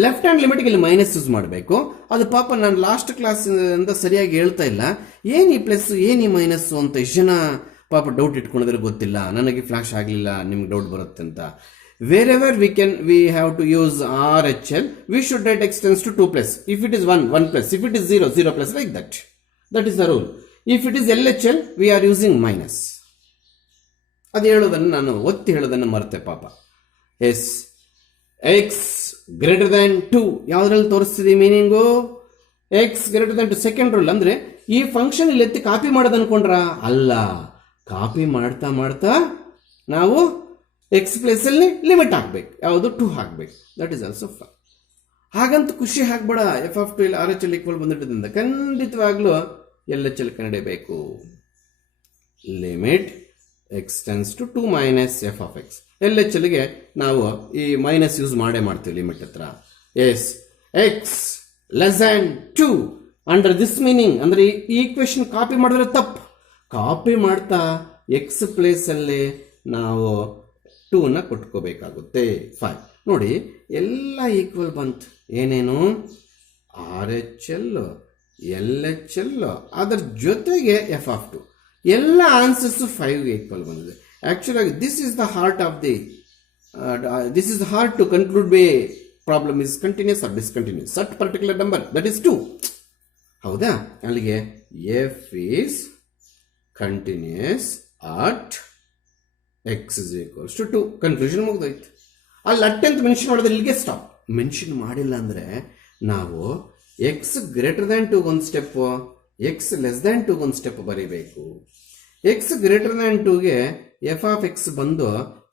ಲೆಫ್ಟ್ ಹ್ಯಾಂಡ್ ಲಿಮಿಟ್ಗೆ ಇಲ್ಲಿ ಮೈನಸ್ ಯೂಸ್ ಮಾಡಬೇಕು. ಅದು ಪಾಪ ನಾನು ಲಾಸ್ಟ್ ಕ್ಲಾಸ್ ಇಂದ ಸರಿಯಾಗಿ ಹೇಳ್ತಾ ಇಲ್ಲ, ಏನು ಈ ಪ್ಲಸ್ ಏನು ಈ ಮೈನಸ್ಸು ಅಂತ ಎಷ್ಟು ಜನ ಪಾಪ ಡೌಟ್ ಇಟ್ಕೊಂಡಿದ್ರೆ ಗೊತ್ತಿಲ್ಲ. ನನಗೆ ಫ್ಲಾಶ್ ಆಗಲಿಲ್ಲ, ನಿಮ್ಗೆ ಡೌಟ್ ಬರುತ್ತೆ ಅಂತ. Wherever we have to use R H L, we should write x tends to 2 plus. If it is 1 plus, if it is 0 plus, like that is the rule. If it is L H L, we are using minus. ಅದು ಹೇಳೋದನ್ನು ನಾನು ಒತ್ತಿ ಹೇಳೋದನ್ನು ಮರೆತೆ ಪಾಪ. S, X greater than 2 ಯಾವುದ್ರಲ್ಲಿ ತೋರಿಸ್ತಿದೆ meaning? X greater than 2 second rule. ಅಂದರೆ ಈ ಫಂಕ್ಷನ್ ಇಲ್ಲಿ ಎತ್ತಿ ಕಾಪಿ ಮಾಡೋದು ಅನ್ಕೊಂಡ್ರ? ಅಲ್ಲ, ಕಾಪಿ ಮಾಡ್ತಾ ಮಾಡ್ತಾ ನಾವು ಎಕ್ಸ್ ಪ್ಲೇಸಲ್ಲಿ ಲಿಮಿಟ್ ಹಾಕ್ಬೇಕು, ಯಾವುದು 2 ಹಾಕ್ಬೇಕು. That is also fine. ಹಾಗಂತ ಖುಷಿ ಹಾಕ್ಬೇಡ. F of 2 R H L equal ಬಂದಿದ್ದರಿಂದ ಖಂಡಿತವಾಗ್ಲೂ ಎಲ್ ಎಚ್ ಎಲ್ ಕಂಡುಹಿಡಿಯಬೇಕು. Limit x tends to 2 minus f of x. L H ಎಲ್ಗೆ ನಾವು ಈ ಮೈನಸ್ ಯೂಸ್ ಮಾಡೇ ಮಾಡ್ತೀವಿ ಲಿಮಿಟ್ ಹತ್ರ. Yes, x less than 2 under this meaning. ಅಂದರೆ ಈ ಈಕ್ವೇಶನ್ ಕಾಪಿ ಮಾಡಿದ್ರೆ ತಪ್ಪು. ಕಾಪಿ ಮಾಡ್ತಾ ಎಕ್ಸ್ ಪ್ಲೇಸಲ್ಲಿ ನಾವು 2ನ ಕೊಟ್ಕೋಬೇಕಾಗುತ್ತೆ. 5 ನೋಡಿ, ಎಲ್ಲ ಈಕ್ವಲ್ ಬಂತು. ಏನೇನು? R H L, L H L, ಅದರ ಜೊತೆಗೆ ಎಫ್ ಆಫ್ 2. ಎಲ್ಲ ಆನ್ಸರ್ಸ್ 5 ಈಕ್ವಲ್ ಬಂದಿದೆ. Actually this is the heart of to conclude by problem is continuous or discontinuous at particular number, that is 2. ಹೌದಾ? ಅಲ್ಲಿಗೆ f is continuous at x is equals to 2. Conclusion ಮುಗಿದೋಯ್ತು. ಅಲ್ಲಿ at ಅಂತ mention ಮಾಡಿದ್ರೆ ಇಲ್ಲಿಗೆ stop. Mention ಮಾಡಿಲ್ಲ ಅಂದರೆ ನಾವು ಎಕ್ಸ್ ಗ್ರೇಟರ್ ದ್ಯಾನ್ 2 ಒಂದು ಸ್ಟೆಪ್, ಎಕ್ಸ್ ಲೆಸ್ ದ್ಯಾನ್ 2 ಒಂದು ಸ್ಟೆಪ್ ಬರೀಬೇಕು. ಎಕ್ಸ್ ಗ್ರೇಟರ್ ದ್ಯಾನ್ 2ಗೆ ಎಫ್ ಆಫ್ ಎಕ್ಸ್ ಬಂದು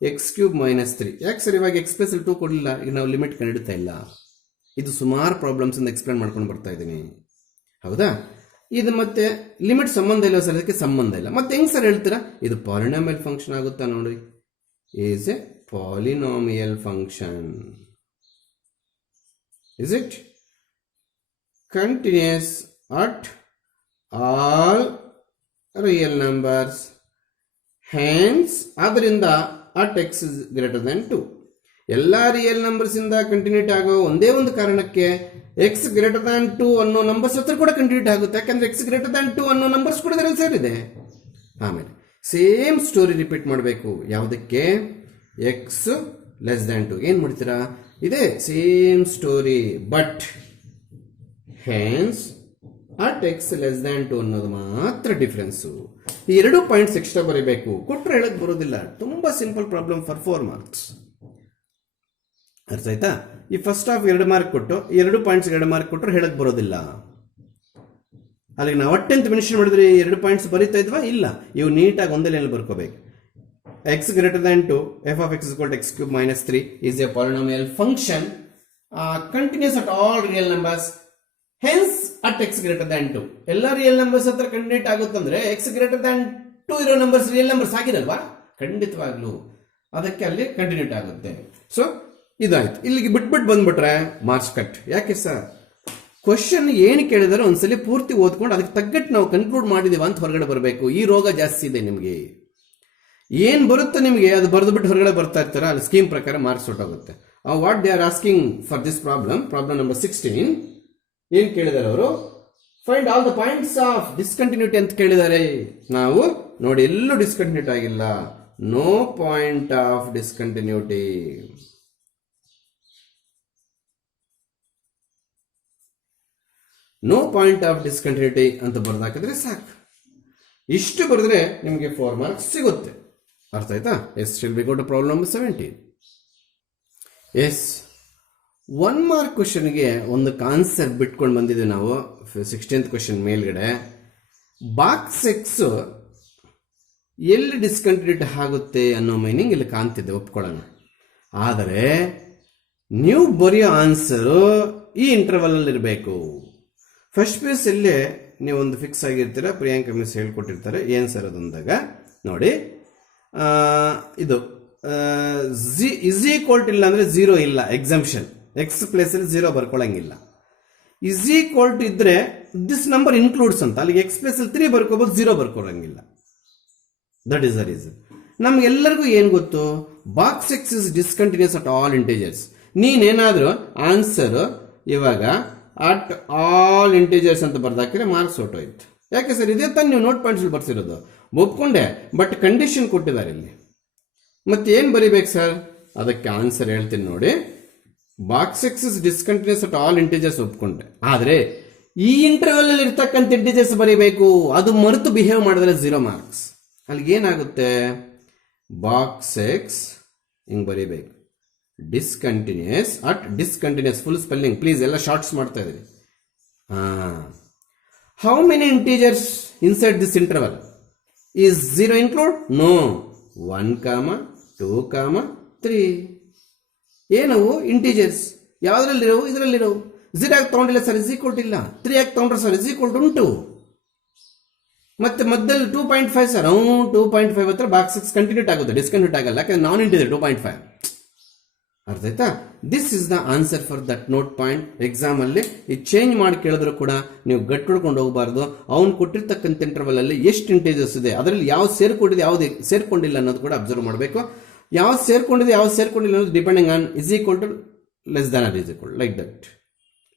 ಎಕ್ಸ್ ಕ್ಯೂಬ್ ಮೈನಸ್ 3. ಯಾಕೆ ಸರ್ ಇವಾಗ ಎಕ್ಸ್ ಪ್ಲಸ್ 2 ಕೊಡಲಿಲ್ಲ? ಈಗ ನಾವು ಲಿಮಿಟ್ ಕಂಡುಹಿಡ್ತಾ ಇಲ್ಲ. ಇದು ಸುಮಾರು ಪ್ರಾಬ್ಲಮ್ಸ್ ಇಂದ ಎಕ್ಸ್ಪ್ಲೇನ್ ಮಾಡ್ಕೊಂಡು ಬರ್ತಾ ಇದ್ದೀನಿ. ಹೌದಾ? ಇದು ಮತ್ತೆ ಲಿಮಿಟ್ ಸಂಬಂಧ ಇಲ್ಲ ಸರ್, ಅದಕ್ಕೆ ಸಂಬಂಧ ಇಲ್ಲ. ಮತ್ತೆ ಹೆಂಗ್ ಸರ್ ಹೇಳ್ತೀರಾ? ಇದು ಪಾಲಿನಾಮಿಯಲ್ ಫಂಕ್ಷನ್ ಆಗುತ್ತಾ ನೋಡಿ. Is a polynomial function. Is it continues at all real numbers, hence ಅದರಿಂದ at x is greater than 2. ಎಲ್ಲ ರಿಯಲ್ ನಂಬರ್ಸ್ ಇಂದ ಕಂಟಿನ್ಯೂಟಿ ಆಗೋ ಒಂದೇ ಒಂದು ಕಾರಣಕ್ಕೆ ಎಕ್ಸ್ ಗ್ರೇಟರ್ ದ್ಯಾನ್ 2 ಅನ್ನೋ ನಂಬರ್ಸ್ ಹತ್ರ ಕೂಡ ಕಂಟಿನ್ಯೂಟಿ ಆಗುತ್ತೆ. ಯಾಕಂದ್ರೆ ಎಕ್ಸ್ ಗ್ರೇಟರ್ ದ್ಯಾನ್ 2 ಅನ್ನೋ ನಂಬರ್ಸ್ ಕೂಡ ಇದರಲ್ಲಿ ಸೇರಿದೆ. ಆಮೇಲೆ ಸೇಮ್ ಸ್ಟೋರಿ ರಿಪೀಟ್ ಮಾಡಬೇಕು. ಯಾವುದಕ್ಕೆ? X less than 2. ಏನು ಮಾಡ್ತೀರಾ? ಇದೇ same story, but hence at X less than 2 ಅನ್ನೋದು ಮಾತ್ರ ಡಿಫ್ರೆನ್ಸು. ಈ 2 ಪಾಯಿಂಟ್ಸ್ ಎಕ್ಸ್ಟ್ರಾ ಬರೀಬೇಕು. ಕೊಟ್ಟರೆ ಹೇಳಕ್ ಬರೋದಿಲ್ಲ. ತುಂಬಾ ಸಿಂಪಲ್ ಪ್ರಾಬ್ಲಮ್ ಫಾರ್ 4 ಮಾರ್ಕ್ಸ್. ಅರ್ಥ ಆಯ್ತಾ? ಈ ಫಸ್ಟ್ ಹಾಫ್ 2 ಮಾರ್ಕ್ ಕೊಟ್ಟು 2 ಪಾಯಿಂಟ್ಸ್ 2 ಮಾರ್ಕ್ ಕೊಟ್ಟರೆ ಹೇಳಕ್ ಬರೋದಿಲ್ಲ. ಅಲ್ಲಿಗೆ ನಾವು ಅಟ್ಟೆಂತ ಮೆನ್ಷನ್ ಮಾಡಿದ್ರೆ 2 ಪಾಯಿಂಟ್ಸ್ ಬರೀತಾ ಇದ್ವಾ? ಇಲ್ಲ. ಇವು ನೀಟಾಗಿ ಒಂದೇ line ಬರ್ಕೋಬೇಕು. x greater than 2, f of x is equal to x cube minus 3 is a polynomial function continuous at all real numbers. Hence at x greater than 2. ಎಲ್ಲ ರಿಯಲ್ ನಂಬರ್ಸ್ ಹತ್ರ ಕಂಡಿಟ್ ಆಗುತ್ತಂದ್ರೆ x greater than 2 ಇರೋ numbers real numbers ಆಗಿರಲ್ವಾ? ಖಂಡಿತವಾಗ್ಲು ಅದಕ್ಕೆ ಅಲ್ಲಿ ಕಂಟಿನ್ಯೂಟ್ ಆಗುತ್ತೆ. So ಇದಾಯ್ತು. ಇಲ್ಲಿಗೆ ಬಿಟ್ಬಿಟ್ಟು ಬಂದ್ಬಿಟ್ರೆ ಮಾರ್ಕ್ಸ್ ಕಟ್. ಯಾಕೆ ಸರ್? ಕ್ವಶನ್ ಏನು ಕೇಳಿದಾರೆ ಒಂದ್ಸಲಿ ಪೂರ್ತಿ ಓದ್ಕೊಂಡು ಅದಕ್ಕೆ ತಗ್ಗಟ್ಟು ನಾವು ಕನ್ಕ್ಲೂಡ್ ಮಾಡಿದೀವ ಅಂತ ಹೊರಗಡೆ ಬರಬೇಕು. ಈ ರೋಗ ಜಾಸ್ತಿ ಇದೆ ನಿಮಗೆ. ಏನ್ ಬರುತ್ತೆ ನಿಮಗೆ ಅದು ಬರೆದು ಬಿಟ್ಟು ಹೊರಗಡೆ ಬರ್ತಾ ಇರ್ತಾರ, ಅಲ್ಲಿ ಸ್ಕೀಮ್ ಪ್ರಕಾರ ಮಾರ್ಕ್ಸ್ ಹೊರಟೋಗುತ್ತೆ. What they are asking for this problem number 16 ಏನ್ ಕೇಳಿದಾರೆ ಅವರು? Find all the points of discontinuity ಅಂತ ಕೇಳಿದ್ದಾರೆ. ನಾವು ನೋಡಿ ಎಲ್ಲೂ ಡಿಸ್ಕಂಟಿನ್ಯೂಟಿ ಆಗಿಲ್ಲ. No point of discontinuity. No point of discontinuity ಅಂತ ಬರ್ದಾಕಿದ್ರೆ ಸಾಕು. ಇಷ್ಟು ಬರೆದ್ರೆ ನಿಮಗೆ 4 ಮಾರ್ಕ್ಸ್ ಸಿಗುತ್ತೆ. ಅರ್ಥ ಆಯ್ತಾ? Yes shall be go to problem number 17. Yes 1 mark ಕ್ವಶನ್ಗೆ ಒಂದು ಕಾನ್ಸೆಪ್ಟ್ ಬಿಟ್ಕೊಂಡು ಬಂದಿದ್ದೀವಿ ನಾವು 16th ಕ್ವಶನ್ ಮೇಲ್ಗಡೆ. ಬಾಕ್ಸ್ ಎಕ್ಸ್ ಎಲ್ಲಿ ಡಿಸ್ಕಂಟಿನ್ಯೂಟಿ ಆಗುತ್ತೆ ಅನ್ನೋ ಮೀನಿಂಗ್ ಇಲ್ಲಿ ಕಾಣ್ತಿದ್ದೆ, ಒಪ್ಕೊಳ್ಳೋಣ. ಆದರೆ ನೀವು ಬರೆಯೋ ಆನ್ಸರು ಈ ಇಂಟರ್ವಲ್ ಅಲ್ಲಿ ಇರಬೇಕು. ಫಸ್ಟ್ ಪೀಸ್ ಇಲ್ಲೇ ನೀವು ಒಂದು ಫಿಕ್ಸ್ ಆಗಿರ್ತೀರ. ಪ್ರಿಯಾಂಕಾ ಮಿಸ್ ಹೇಳ್ಕೊಟ್ಟಿರ್ತಾರೆ ಏನು ಸರ್ ಅದಂದಾಗ ನೋಡಿ, ಇದು ಇಸ್ ಈಕ್ವಲ್ ಟು ಇಲ್ಲ ಅಂದ್ರೆ 0 ಇಲ್ಲ, ಎಕ್ಸಂಪ್ಷನ್. ಎಕ್ಸ್ ಪ್ಲೇಸ್ ಅಲ್ಲಿ 0 ಬರ್ಕೊಳಂಗಿಲ್ಲ. ಇಸ್ ಈಕ್ವಲ್ ಟು ಇದ್ರೆ ದಿಸ್ ನಂಬರ್ ಇನ್ಕ್ಲೂಡ್ಸ್ ಅಂತ, ಅಲ್ಲಿಗೆ ಎಕ್ಸ್ ಪ್ಲೇಸ್ ಅಲ್ಲಿ 3 ಬರ್ಕೋಬಹುದು, 0 ಬರ್ಕೊಳಂಗಿಲ್ಲ. That is the reason. ನಮ್ಗೆಲ್ಲರಿಗೂ ಏನ್ ಗೊತ್ತು? Box x is discontinuous at all integers. ನೀನೇನಾದ್ರೂ ಆನ್ಸರ್ ಇವಾಗ ಅಟ್ ಆಲ್ ಇಂಟೀಜರ್ಸ್ ಅಂತ ಬರ್ದಾಕಿದ್ರೆ ಮಾರ್ಕ್ಸ್ ಹೊಟ್ಟೋಯ್ತು. ಯಾಕೆ ಸರ್? ಇದೇ ತಾನು ನೀವು ನೋಟ್ ಪಾಯಿಂಟ್ಸ್ ಬರ್ಸಿರೋದು, ಒಪ್ಕೊಂಡೆ. ಬಟ್ ಕಂಡೀಷನ್ ಕೊಟ್ಟಿದ್ದಾರೆ ಇಲ್ಲಿ. ಮತ್ತೆ ಏನ್ ಬರಿಬೇಕು ಸರ್? ಅದಕ್ಕೆ ಆನ್ಸರ್ ಹೇಳ್ತೀನಿ ನೋಡಿ. Box x is discontinuous at all integers ಒಪ್ಕೊಂಡೆ. ಆದ್ರೆ ಈ ಇಂಟರ್ವಲ್ ಅಲ್ಲಿ ಇರ್ತಕ್ಕಂಥ ಇಂಟೀಜರ್ಸ್ ಬರೀಬೇಕು. ಅದು ಮರೆತು ಬಿಹೇವ್ ಮಾಡಿದ್ರೆ 0 ಮಾರ್ಕ್ಸ್. ಅಲ್ಲಿಗೆ ಏನಾಗುತ್ತೆ? ಬಾಕ್ಸ್ ಎಕ್ಸ್ ಹಿಂಗ್ ಬರೀಬೇಕು. Discontinuous at discontinuous full spelling please, ಎಲ್ಲ ಶಾರ್ಟ್ಸ್ ಮಾಡ್ತಾ ಇದ್ದೀವಿ. How many integers inside this interval? Is 0 include? No. 1, 2, 3 ಏನವು ಇಂಟೀಜರ್ಸ್? ಯಾವ್ದ್ರಲ್ಲಿರೋವು? ಇದರಲ್ಲಿರೋವು. 0 ಯಾಕೆ ತಗೊಂಡಿಲ್ಲ ಸರ್? ಇಸ್ ಈಕ್ವಲ್ ಇಲ್ಲ. 3 ಯಾಕೆ ತಗೊಂಡ್ರೆ ಸರ್? ಇಸ್ ಈಕ್ವಲ್ ಉಂಟು. ಮತ್ತೆ ಮಧ್ಯದಲ್ಲಿ 2.5 ಸರ್. 2.5 ಹತ್ರ ಬಾಕ್ಸ್ ಎಕ್ಸ್ ಕಂಟಿನ್ಯೂಟ್ ಆಗುತ್ತೆ, ಡಿಸ್ಕಂಟಿನ್ಯೂಟ್ ಆಗಲ್ಲ. ಯಾಕಂದ್ರೆ ನಾನ್ ಇಂಟೀಜರ್ 2.5. ಅರ್ಥ ಆಯ್ತಾ? This is the answer for that note point. Exam ಅಲ್ಲಿ ಈ ಚೇಂಜ್ ಮಾಡಿ ಕೇಳಿದ್ರು ಕೂಡ ನೀವು ಗಟ್ಟಿಡ್ಕೊಂಡು ಹೋಗಬಾರ್ದು. ಅವ್ನು ಕೊಟ್ಟಿರ್ತಕ್ಕಂಥ ಇಂಟರ್ವಲ್ ಅಲ್ಲಿ ಎಷ್ಟು ಇಂಟೀಜರ್ಸ್ ಇದೆ, ಅದರಲ್ಲಿ ಯಾವ ಸೇರ್ಕೊಂಡಿದೆ ಯಾವ್ದು ಸೇರ್ಕೊಂಡಿಲ್ಲ ಅನ್ನೋದು ಕೂಡ ಅಬ್ಸರ್ವ್ ಮಾಡಬೇಕು. ಯಾವ್ದು ಸೇರ್ಕೊಂಡಿದೆ ಯಾವ್ದು ಸೇರ್ಕೊಂಡಿಲ್ಲ ಅನ್ನೋದು depending on is equal to less than or is equal like that.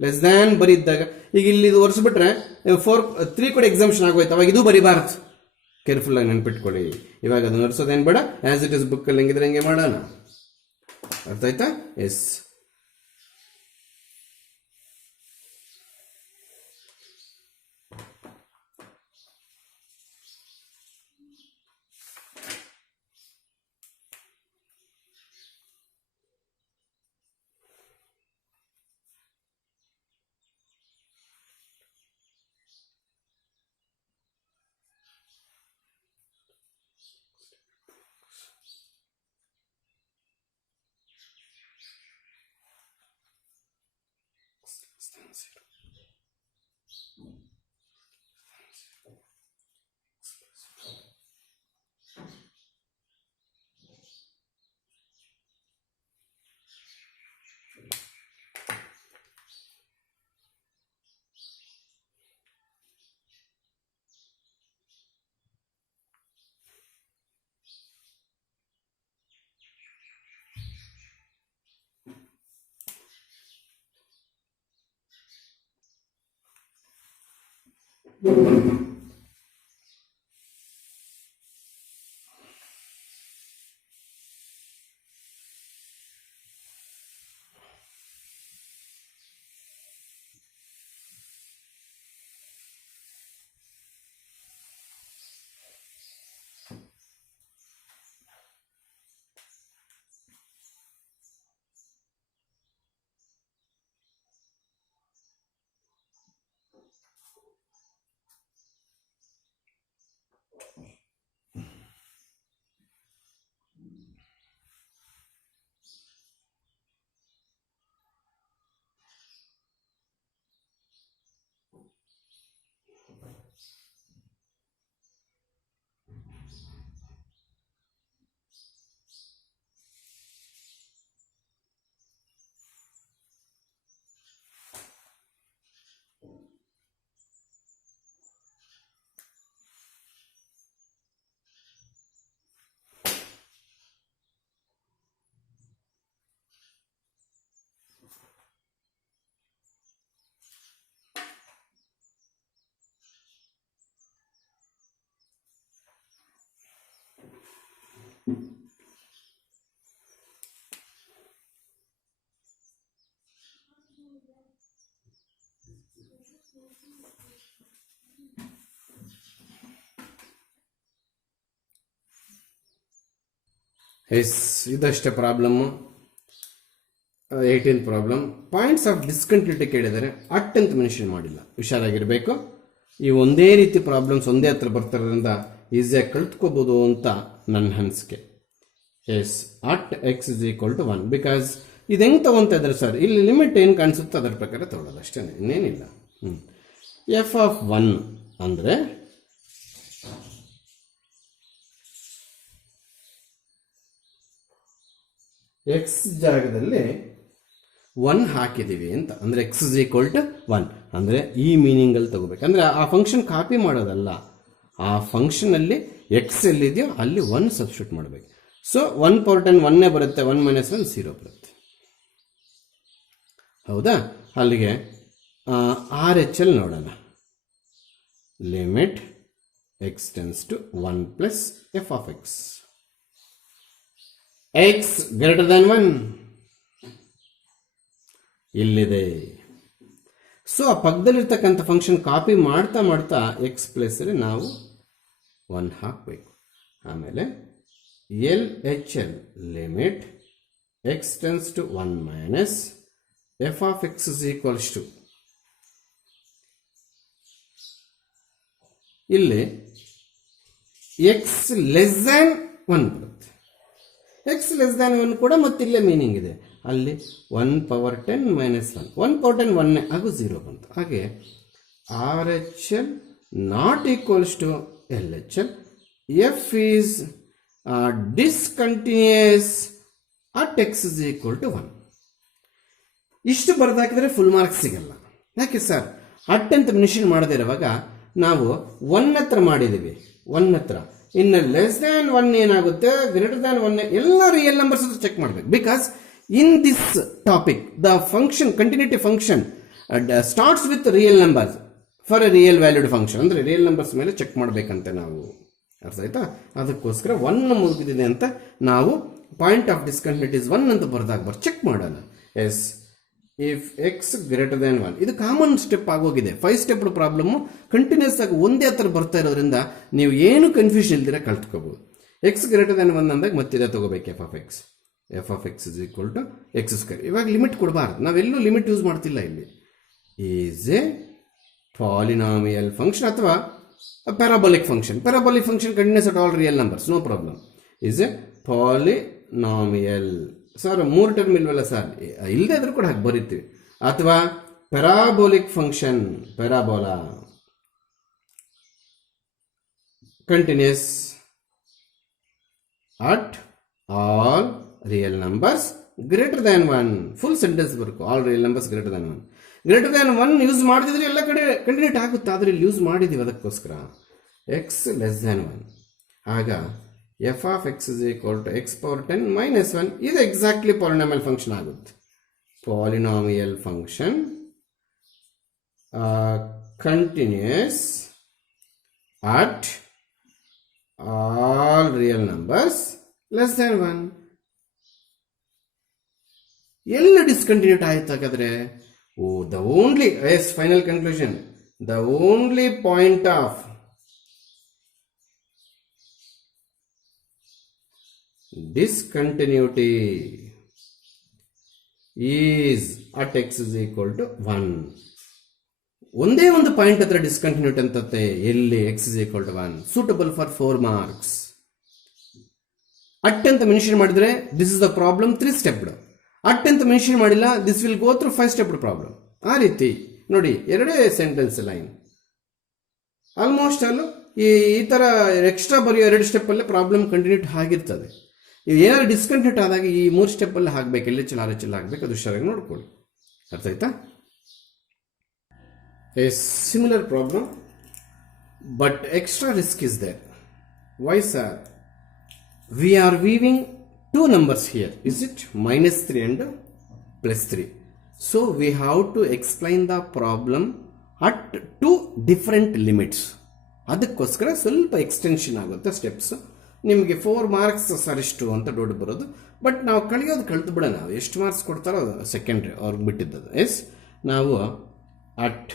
Less than ಬರೀದ್ದಾಗ ಈಗ ಇಲ್ಲಿ ಇದು ಒರೆಸ್ಬಿಟ್ರೆ 3 ಕೂಡ ಎಕ್ಸಾಮ್ಷನ್ ಆಗೋಯ್ತು. ಅವಾಗ ಇದು ಬರೀಬಾರ್ದು. ಕೇರ್ಫುಲ್ ಆಗಿ ನೆನ್ಪಿಟ್ಕೊಳ್ಳಿ. ಇವಾಗ ಅದನ್ನ ಒರೆಸೋದೇನು ಬೇಡ, ಆಸ್ ಇಟ್ ಇಸ್ ಬುಕ್ ಅಲ್ಲಿ ಹೆಂಗಿದ್ರೆ ಹಂಗೆ ಮಾಡೋಣ. ಅರ್ಥ ಆಯ್ತಾ? ಎಸ್. ಎಸ್, ಇದಷ್ಟೇ problem. 18th problem. Points of discontinuity ಕೇಳಿದರೆ ಅಟ್ ಅಂತ ಮೆನ್ಷನ್ ಮಾಡಿಲ್ಲ, ಹುಷಾರಾಗಿರಬೇಕು. ಈ ಒಂದೇ ರೀತಿ ಪ್ರಾಬ್ಲಮ್ಸ್ ಒಂದೇ ಹತ್ರ ಬರ್ತಾರೋದ್ರಿಂದ ಈಸಿಯಾಗಿ ಕಲ್ತ್ಕೋಬೋದು ಅಂತ ನನ್ನ ಅನಿಸಿಕೆ. Yes, at x is equal to 1. Because ಇದು ಹೆಂಗೆ ತೊಗೊತಾ ಇದ್ದಾರೆ ಸರ್, ಇಲ್ಲಿ ಲಿಮಿಟ್ ಏನು ಕಾಣಿಸುತ್ತೋ ಅದರ ಪ್ರಕಾರ ತೊಗೊಳ್ಳೋದು ಅಷ್ಟೇ, ಇನ್ನೇನಿಲ್ಲ. ಎಫ್ ಆಫ್ 1 ಅಂದರೆ ಎಕ್ಸ್ ಜಾಗದಲ್ಲಿ 1 ಹಾಕಿದ್ದೀವಿ ಅಂತ, ಅಂದರೆ ಎಕ್ಸ್ ಇಸ್ ಈಕ್ವಲ್ ಟು 1 ಅಂದರೆ ಈ ಮೀನಿಂಗಲ್ಲಿ ತಗೋಬೇಕು. ಅಂದರೆ ಆ ಫಂಕ್ಷನ್ ಕಾಪಿ ಮಾಡೋದಲ್ಲ, ಆ ಫಂಕ್ಷನಲ್ಲಿ ಎಕ್ಸ್ ಎಲ್ಲಿದೆಯೋ ಅಲ್ಲಿ 1 ಸಬ್ಸ್ಟಿಟ್ಯೂಟ್ ಮಾಡಬೇಕು. ಸೊ 1 ಪವರ್ 10 1 ಬರುತ್ತೆ, 1 ಮೈನಸ್ 1 0 ಬರುತ್ತೆ. ಹೌದಾ? ಅಲ್ಲಿಗೆ ಆರ್ ಎಚ್ ಎಲ್ ನೋಡೋಣ. Limit x tends to 1 plus f of x. X greater than 1 ಇಲ್ಲಿದೆ. ಸೊ ಆ ಪಕ್ಕದಲ್ಲಿರ್ತಕ್ಕಂಥ ಫಂಕ್ಷನ್ ಕಾಪಿ ಮಾಡ್ತಾ ಮಾಡ್ತಾ ಎಕ್ಸ್ ಪ್ಲೇಸಲ್ಲಿ ನಾವು 1 ಹಾಕಬೇಕು. ಆಮೇಲೆ L H L limit x tends to 1 minus f of X is equals to, ಇಲ್ಲಿ ಎಕ್ಸ್ ಲೆಸ್ ದ್ಯಾನ್ 1 ಬರುತ್ತೆ. ಎಕ್ಸ್ ಲೆಸ್ ದ್ಯಾನ್ 1 ಕೂಡ ಮತ್ತಿಲ್ಲೇ ಮೀನಿಂಗ್ ಇದೆ, ಅಲ್ಲಿ 1 ಪವರ್ 10 ಮೈನಸ್ 1, 1 ಪವರ್ 10 1 ಹಾಗೂ 0 ಬಂತು. ಹಾಗೆ R H L not equals to L H L. F is discontinuous at x is equal to 1. ಇಷ್ಟು ಬರೆದಾಕಿದ್ರೆ full marks ಸಿಗಲ್ಲ. ಯಾಕೆ ಸರ್, ಅಟ್ ಅಂತ ಮೆನ್ಷನ್ ಮಾಡದೇ ಇರುವಾಗ ನಾವು 1 ಹತ್ರ ಮಾಡಿದ್ದೀವಿ, 1 ಹತ್ರ. ಇನ್ನು ಲೆಸ್ ದ್ಯಾನ್ 1 ಏನಾಗುತ್ತೆ, ಗ್ರೇಟರ್ ದ್ಯಾನ್ 1 ಎಲ್ಲ ರಿಯಲ್ ನಂಬರ್ಸ್ ಅಂತ ಚೆಕ್ ಮಾಡಬೇಕು. Because in this topic the function continuity function starts with real numbers for A real valued function. ಅಂದರೆ ರಿಯಲ್ ನಂಬರ್ಸ್ ಮೇಲೆ ಚೆಕ್ ಮಾಡಬೇಕಂತೆ ನಾವು, ಅರ್ಥ ಆಯ್ತಾ? ಅದಕ್ಕೋಸ್ಕರ 1 ಮುಗಿದಿದೆ ಅಂತ ನಾವು ಪಾಯಿಂಟ್ ಆಫ್ ಡಿಸ್ಕಂಟಿನ್ಯೂಟಿ ಇಸ್ 1 ಅಂತ ಬರೆದಾಗ ಚೆಕ್ ಮಾಡೋಣ. Yes, if x greater than 1, ಇದು ಕಾಮನ್ ಸ್ಟೆಪ್ ಆಗೋಗಿದೆ. 5 ಸ್ಟೆಪ್ ಪ್ರಾಬ್ಲಮ್ ಕಂಟಿನ್ಯೂಸ್ ಆಗಿ ಒಂದೇ ಹತ್ರ ಬರ್ತಾ ಇರೋದ್ರಿಂದ ನೀವು ಏನು ಕನ್ಫ್ಯೂಷನ್ ಇಲ್ದಿರ ಕಲ್ತ್ಕೋಬಹುದು. ಎಕ್ಸ್ ಗ್ರೇಟರ್ ದ್ಯಾನ್ 1 ಅಂದಾಗ ಮತ್ತಿದೆ ತಗೋಬೇಕು f of x. F of X is equal to x square. ಇವಾಗ ಲಿಮಿಟ್ ಕೊಡಬಾರ್ದು, ನಾವೆಲ್ಲೂ ಲಿಮಿಟ್ ಯೂಸ್ ಮಾಡ್ತಿಲ್ಲ. ಇಲ್ಲಿ ಈಸ್ ಎ ಪಾಲಿನಾಮಿಯಲ್ ಫಂಕ್ಷನ್ ಅಥವಾ parabolic function. Parabolic function continuous at all real numbers, no problem. Is a polynomial. Sir 3 term ಇಲ್ವಲ್ಲ sir, ಇಲ್ಲದೆ ಆದ್ರೂ ಕೂಡ ಹಾಗೆ ಬರೀತೀವಿ. ಅಥವಾ parabolic function, parabola continuous at all real numbers greater than 1. Full sentence ಬರಬೇಕು, all real numbers greater than 1. Greater than 1 use ಮಾಡಿದ್ರೆ ಎಲ್ಲ ಕಡೆ ಕಂಟಿನ್ಯೂಟ್ ಆಗುತ್ತೆ, ಆದರೆ ಇಲ್ಲಿ ಯೂಸ್ ಮಾಡಿದ್ದೀವಿ ಅದಕ್ಕೋಸ್ಕರ. ಎಕ್ಸ್ ಲೆಸ್ ದ್ಯಾನ್ 1 ಆಗ f of X is equal to x power 10 minus 1. ಇದು ಎಕ್ಸಾಕ್ಟ್ಲಿ ಪಾಲಿನಾಮಿಯಲ್ ಫಂಕ್ಷನ್ ಆಗುತ್ತೆ. Polynomial function continuous at all real numbers less than 1. ಎಲ್ಲ ಡಿಸ್ಕಂಟಿನ್ಯೂಟ್ ಆಯ್ತು ಹಾಗಾದ್ರೆ. The only, yes, final conclusion, the only point of discontinuity is at x is equal to 1. ಒಂದೇ ಒಂದು point ಹತ್ರ discontinuity ಅಂತತೆ ಎಲ್ಲಿ x is equal to 1 suitable for 4 marks. At ಅಂತ mention ಮಾಡಿದ್ರೆ this is the problem 3 stepped. At ಅಂತ mention ಮಾಡಿಲ್ಲ this will go through 5 stepped problem. ಆ ರೀತಿ ನೋಡಿ, ಎರಡೇ ಸೆಂಟೆನ್ಸ್ ಲೈನ್ ಆಲ್ಮೋಸ್ಟ್ ಅಲ್ಲೂ ಈ ಥರ ಎಕ್ಸ್ಟ್ರಾ ಬರೆಯೋ 2 ಸ್ಟೆಪ್ಪಲ್ಲೇ ಪ್ರಾಬ್ಲಮ್ ಕಂಟಿನ್ಯೂಟಿ ಆಗಿರ್ತದೆ. ಇದು ಏನಾದ್ರು ಡಿಸ್ಕಂಟಿನ್ಯೂಟ್ ಆದಾಗ ಈ 3 ಸ್ಟೆಪ್ಪಲ್ಲಿ ಹಾಕಬೇಕು, L H L R H L ಹಾಕಬೇಕು. ಅದು ಹುಷಾರಾಗಿ ನೋಡ್ಕೊಳ್ಳಿ. ಅರ್ಥ ಆಯ್ತಾ? A similar problem but extra risk is there. Why sir? We are weaving 2 numbers here. Is it -3 and +3? So we have to explain the problem at 2 different limits. ಅದಕ್ಕೋಸ್ಕರ ಸ್ವಲ್ಪ extension ಆಗುತ್ತೆ steps. ನಿಮಗೆ 4 ಮಾರ್ಕ್ಸ್ ಸರ್ ಇಷ್ಟು ಅಂತ ದೊಡ್ಡ ಬರೋದು. But ನಾವು ಕಳೆದು ಬಿಡೋಣ. ನಾವು ಎಷ್ಟು ಮಾರ್ಕ್ಸ್ ಕೊಡ್ತಾರೋ ಸೆಕೆಂಡ್ರಿ ಅವ್ರಿಗೆ ಬಿಟ್ಟಿದ್ದದು. ಎಸ್, ನಾವು at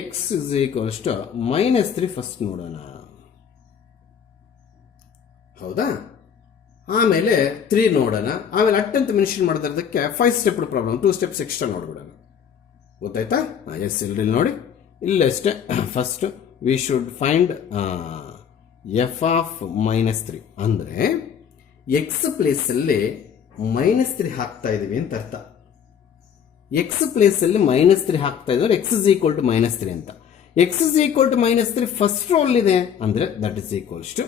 x is equals to -3 first ನೋಡೋಣ. ಹೌದಾ? ಆಮೇಲೆ 3 ನೋಡೋಣ. ಆಮೇಲೆ ಅಟ್ ಅಂತ ಮೆನ್ಷನ್ ಮಾಡೋದಕ್ಕೆ 5 ಸ್ಟೆಪ್ ಪ್ರಾಬ್ಲಮ್, 2 ಸ್ಟೆಪ್ಸ್ ಎಕ್ಸ್ಟ್ರಾ ನೋಡ್ಬಿಡೋಣ. ಗೊತ್ತಾಯ್ತಾ? ಎಸ್, ಇಲ್ಲಿ ನೋಡಿ, ಇಲ್ಲಷ್ಟೇ. First we should find f of -3 ಅಂದರೆ ಎಕ್ಸ್ ಪ್ಲೇಸಲ್ಲಿ -3 ಹಾಕ್ತಾ ಇದೀವಿ ಅಂತ ಅರ್ಥ. ಎಕ್ಸ್ ಪ್ಲೇಸಲ್ಲಿ -3 ಹಾಕ್ತಾ ಇದ್ರೆ ಎಕ್ಸ್ ಇಸ್ ಈಕ್ವಲ್ ಟು -3 ಅಂತ. X is equal to -3 first row ಇದೆ ಅಂದರೆ that is equals to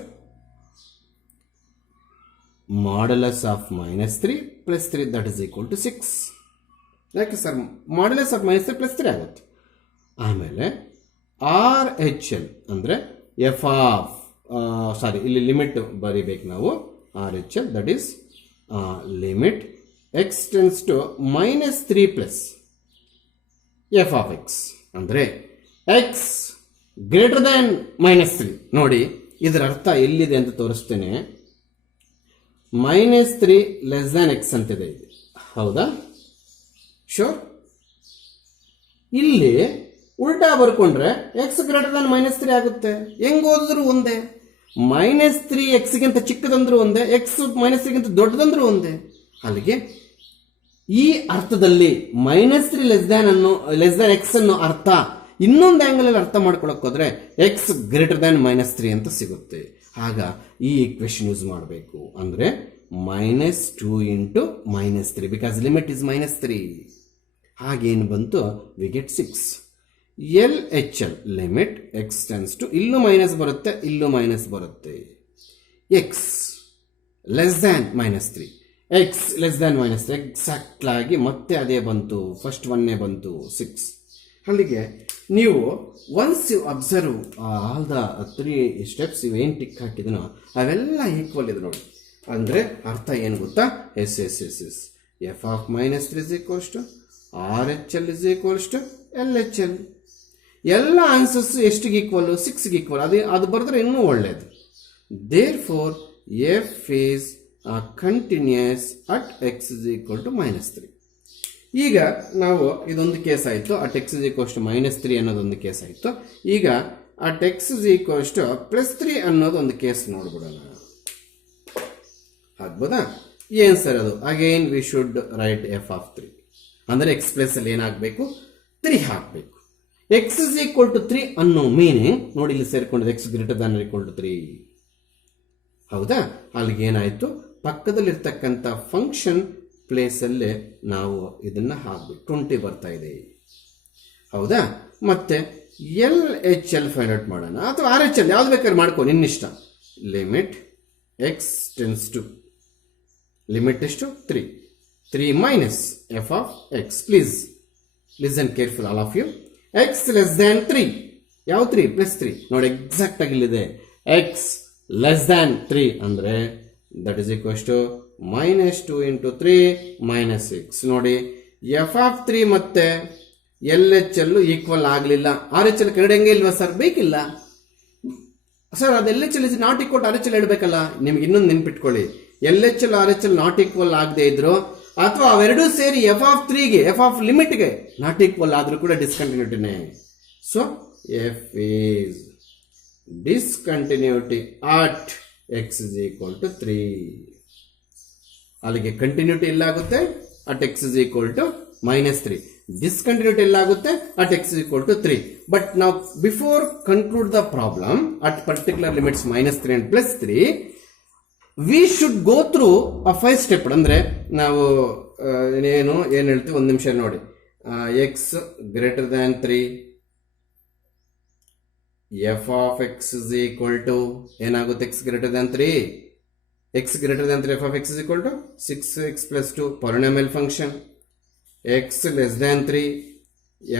modulus of -3 + 3 that is equal to 6. ಯಾಕೆ ಸರ್? ಮಾಡ್ಯುಲಸ್ ಆಫ್ -3 + 3 ಆಗುತ್ತೆ. ಆಮೇಲೆ ಆರ್ ಎಚ್ ಎಲ್ ಅಂದರೆ ಎಫ್ ಆಫ್ ಇಲ್ಲಿ ಲಿಮಿಟ್ ಬರಿಬೇಕು ನಾವು. R H L that is limit x tends to -3 plus f of x ಅಂದರೆ x greater than -3. ನೋಡಿ, ಇದರ ಅರ್ಥ ಎಲ್ಲಿದೆ ಅಂತ ತೋರಿಸ್ತೇನೆ. -3 ಲೆಸ್ ದ್ಯಾನ್ ಎಕ್ಸ್ ಅಂತಿದೆ ಇದು. ಹೌದಾ? ಶೋರ್. ಇಲ್ಲಿ ಉಲ್ಟಾ ಬರ್ಕೊಂಡ್ರೆ ಎಕ್ಸ್ ಗ್ರೇಟರ್ ದ್ಯಾನ್ -3 ಆಗುತ್ತೆ. ಹೆಂಗ್ ಓದಿದ್ರು ಒಂದೇ. -3 ಎಕ್ಸ್ಗಿಂತ ಚಿಕ್ಕದಂದ್ರೂ ಒಂದೇ, ಎಕ್ಸ್ -3ಗಿಂತ ದೊಡ್ಡದಂದ್ರೂ ಒಂದೇ. ಅಲ್ಲಿಗೆ ಈ ಅರ್ಥದಲ್ಲಿ -3 ಲೆಸ್ ದ್ಯಾನ್ ಎಕ್ಸ್ ಅನ್ನೋ ಅರ್ಥ ಇನ್ನೊಂದು ಆಂಗಲ್ ಅಲ್ಲಿ ಅರ್ಥ ಮಾಡ್ಕೊಳಕ್ ಹೋದ್ರೆ ಎಕ್ಸ್ ಗ್ರೇಟರ್ ದ್ಯಾನ್ -3 ಅಂತ ಸಿಗುತ್ತೆ. ಆಗ ಈ ಈಕ್ವೇಶನ್ ಯೂಸ್ ಮಾಡಬೇಕು. ಅಂದ್ರೆ -2 ಇಂಟು -3 ಬಿಕಾಸ್ ಲಿಮಿಟ್ ಇಸ್ -3. ಹಾಗೇನು ಬಂತು? We get 6. L H L limit x tends to, ಇಲ್ಲೂ ಮೈನಸ್ ಬರುತ್ತೆ, ಇಲ್ಲೂ ಮೈನಸ್ ಬರುತ್ತೆ. X less than -3, x less than -3 exact ಆಗಿ ಮತ್ತೆ ಅದೇ ಬಂತು. ಫಸ್ಟ್ 1 ಬಂತು 6. ಅಲ್ಲಿಗೆ ನೀವು once you observe all the 3 steps ಇವೇನು ಟಿಕ್ ಹಾಕಿದನೋ ಅವೆಲ್ಲ ಈಕ್ವಲ್ ಇದೆ ನೋಡಿ. ಅಂದರೆ ಅರ್ಥ ಏನು ಗೊತ್ತಾ? Yes f of -3 is equals to R H L is equals to L H L. ಎಲ್ಲ ಆನ್ಸರ್ಸ್ ಎಷ್ಟಿಗೆ ಈಕ್ವಲ್? 6ಗೆ ಈಕ್ವಲ್. ಅದು ಬರೆದ್ರೆ ಇನ್ನೂ ಒಳ್ಳೆಯದು. Therefore F is continuous at x is equal to -3. ಈಗ ನಾವು ಇದೊಂದು ಕೇಸ್ ಆಯಿತು. At x is equals to -3 ಅನ್ನೋದೊಂದು ಕೇಸ್ ಆಯಿತು. ಈಗ at x is equals to +3 ಅನ್ನೋದೊಂದು ಕೇಸ್ ನೋಡ್ಬಿಡೋಣ. ಆಗ್ಬೋದಾ? ಏನ್ ಸರ್ ಅದು? Again we should write f of 3 ಅಂದರೆ ಎಕ್ಸ್ ಪ್ಲೇಸ್ ಅಲ್ಲಿ ಏನಾಗಬೇಕು? 3 ಹಾಕಬೇಕು. ಎಕ್ಸ್ ಇಸ್ ಈಕ್ವಲ್ ಟು 3 ಅನ್ನೋ ಮೀನಿಂಗ್ ನೋಡಿ, ಇಲ್ಲಿ ಸೇರ್ಕೊಂಡಿದೆ x greater than equal to 3. ಹೌದಾ? ಅಲ್ಲಿಗೆ ಏನಾಯ್ತು? ಪಕ್ಕದಲ್ಲಿರ್ತಕ್ಕಂಥ ಫಂಕ್ಷನ್ ಪ್ಲೇಸಲ್ಲೇ ನಾವು ಇದನ್ನ ಹಾಕ್ಬೇಕು. 20 ಬರ್ತಾ ಇದೆ. ಹೌದಾ? ಮತ್ತೆ L H L find out ಮಾಡೋಣ, ಅಥವಾ ಆರ್ ಎಚ್ ಎಲ್ ಯಾವ್ದು ಬೇಕಾದ್ರೆ ಮಾಡ್ಕೊ, ನಿನ್ನಿಷ್ಟ. Limit x tends to limit ಎಷ್ಟು? 3 minus f of x. Please listen careful all of you. X less than 3. ಯಾವ 3? +3. ನೋಡಿ, ಎಕ್ಸಾಕ್ಟ್ ಆಗಿ ಇಲ್ಲಿದೆ. ಎಕ್ಸ್ ಲೆಸ್ ದ್ಯಾನ್ 3 ಅಂದ್ರೆ that is equals to -2 into 3 -6. ನೋಡಿ, ಎಫ್ ಆಫ್ 3 ಮತ್ತೆ ಎಲ್ ಎಚ್ ಎಲ್ ಈಕ್ವಲ್ ಆಗಲಿಲ್ಲ. R H L ಕೆಳಗಂಗೆ ಇಲ್ವಾ ಸರ್? ಬೇಕಿಲ್ಲ ಸರ್. ಅದು L H L is not equal R H L ಇಡಬೇಕಲ್ಲ. ನಿಮ್ಗೆ ಇನ್ನೊಂದು ನೆನ್ಪಿಟ್ಕೊಳ್ಳಿ, L H L R H L not equal ಆಗದೆ ಇದ್ರು, ಅಥವಾ ಅವೆರಡೂ ಸೇರಿ ಎಫ್ ಆಫ್ 3ಗೆ ಎಫ್ ಆಫ್ ಲಿಮಿಟ್ಗೆ ನಾಟ್ ಈಕ್ವಲ್ ಆದ್ರೂ ಕೂಡ ಡಿಸ್ಕಂಟಿನ್ಯೂಟಿನೇ. So f is discontinuity at x is equal to 3. ಅಲ್ಲಿಗೆ ಕಂಟಿನ್ಯೂಟಿ ಇಲ್ಲ ಆಗುತ್ತೆ. At x is equal to -3. Discontinuity ಎಲ್ಲಾಗುತ್ತೆ at x is equal to 3. But now before conclude the problem at particular limits -3 and +3, we should go through a 5 step. ಅಂದ್ರೆ ನಾವು ಏನು ಹೇಳ್ತೀವಿ ಒಂದು ನಿಮಿಷ ನೋಡಿ. x greater than 3, f of x is equal to ಏನಾಗುತ್ತೆ x greater than 3, x greater than 3 f of x is equal to 6x plus 2 polynomial function. X less than 3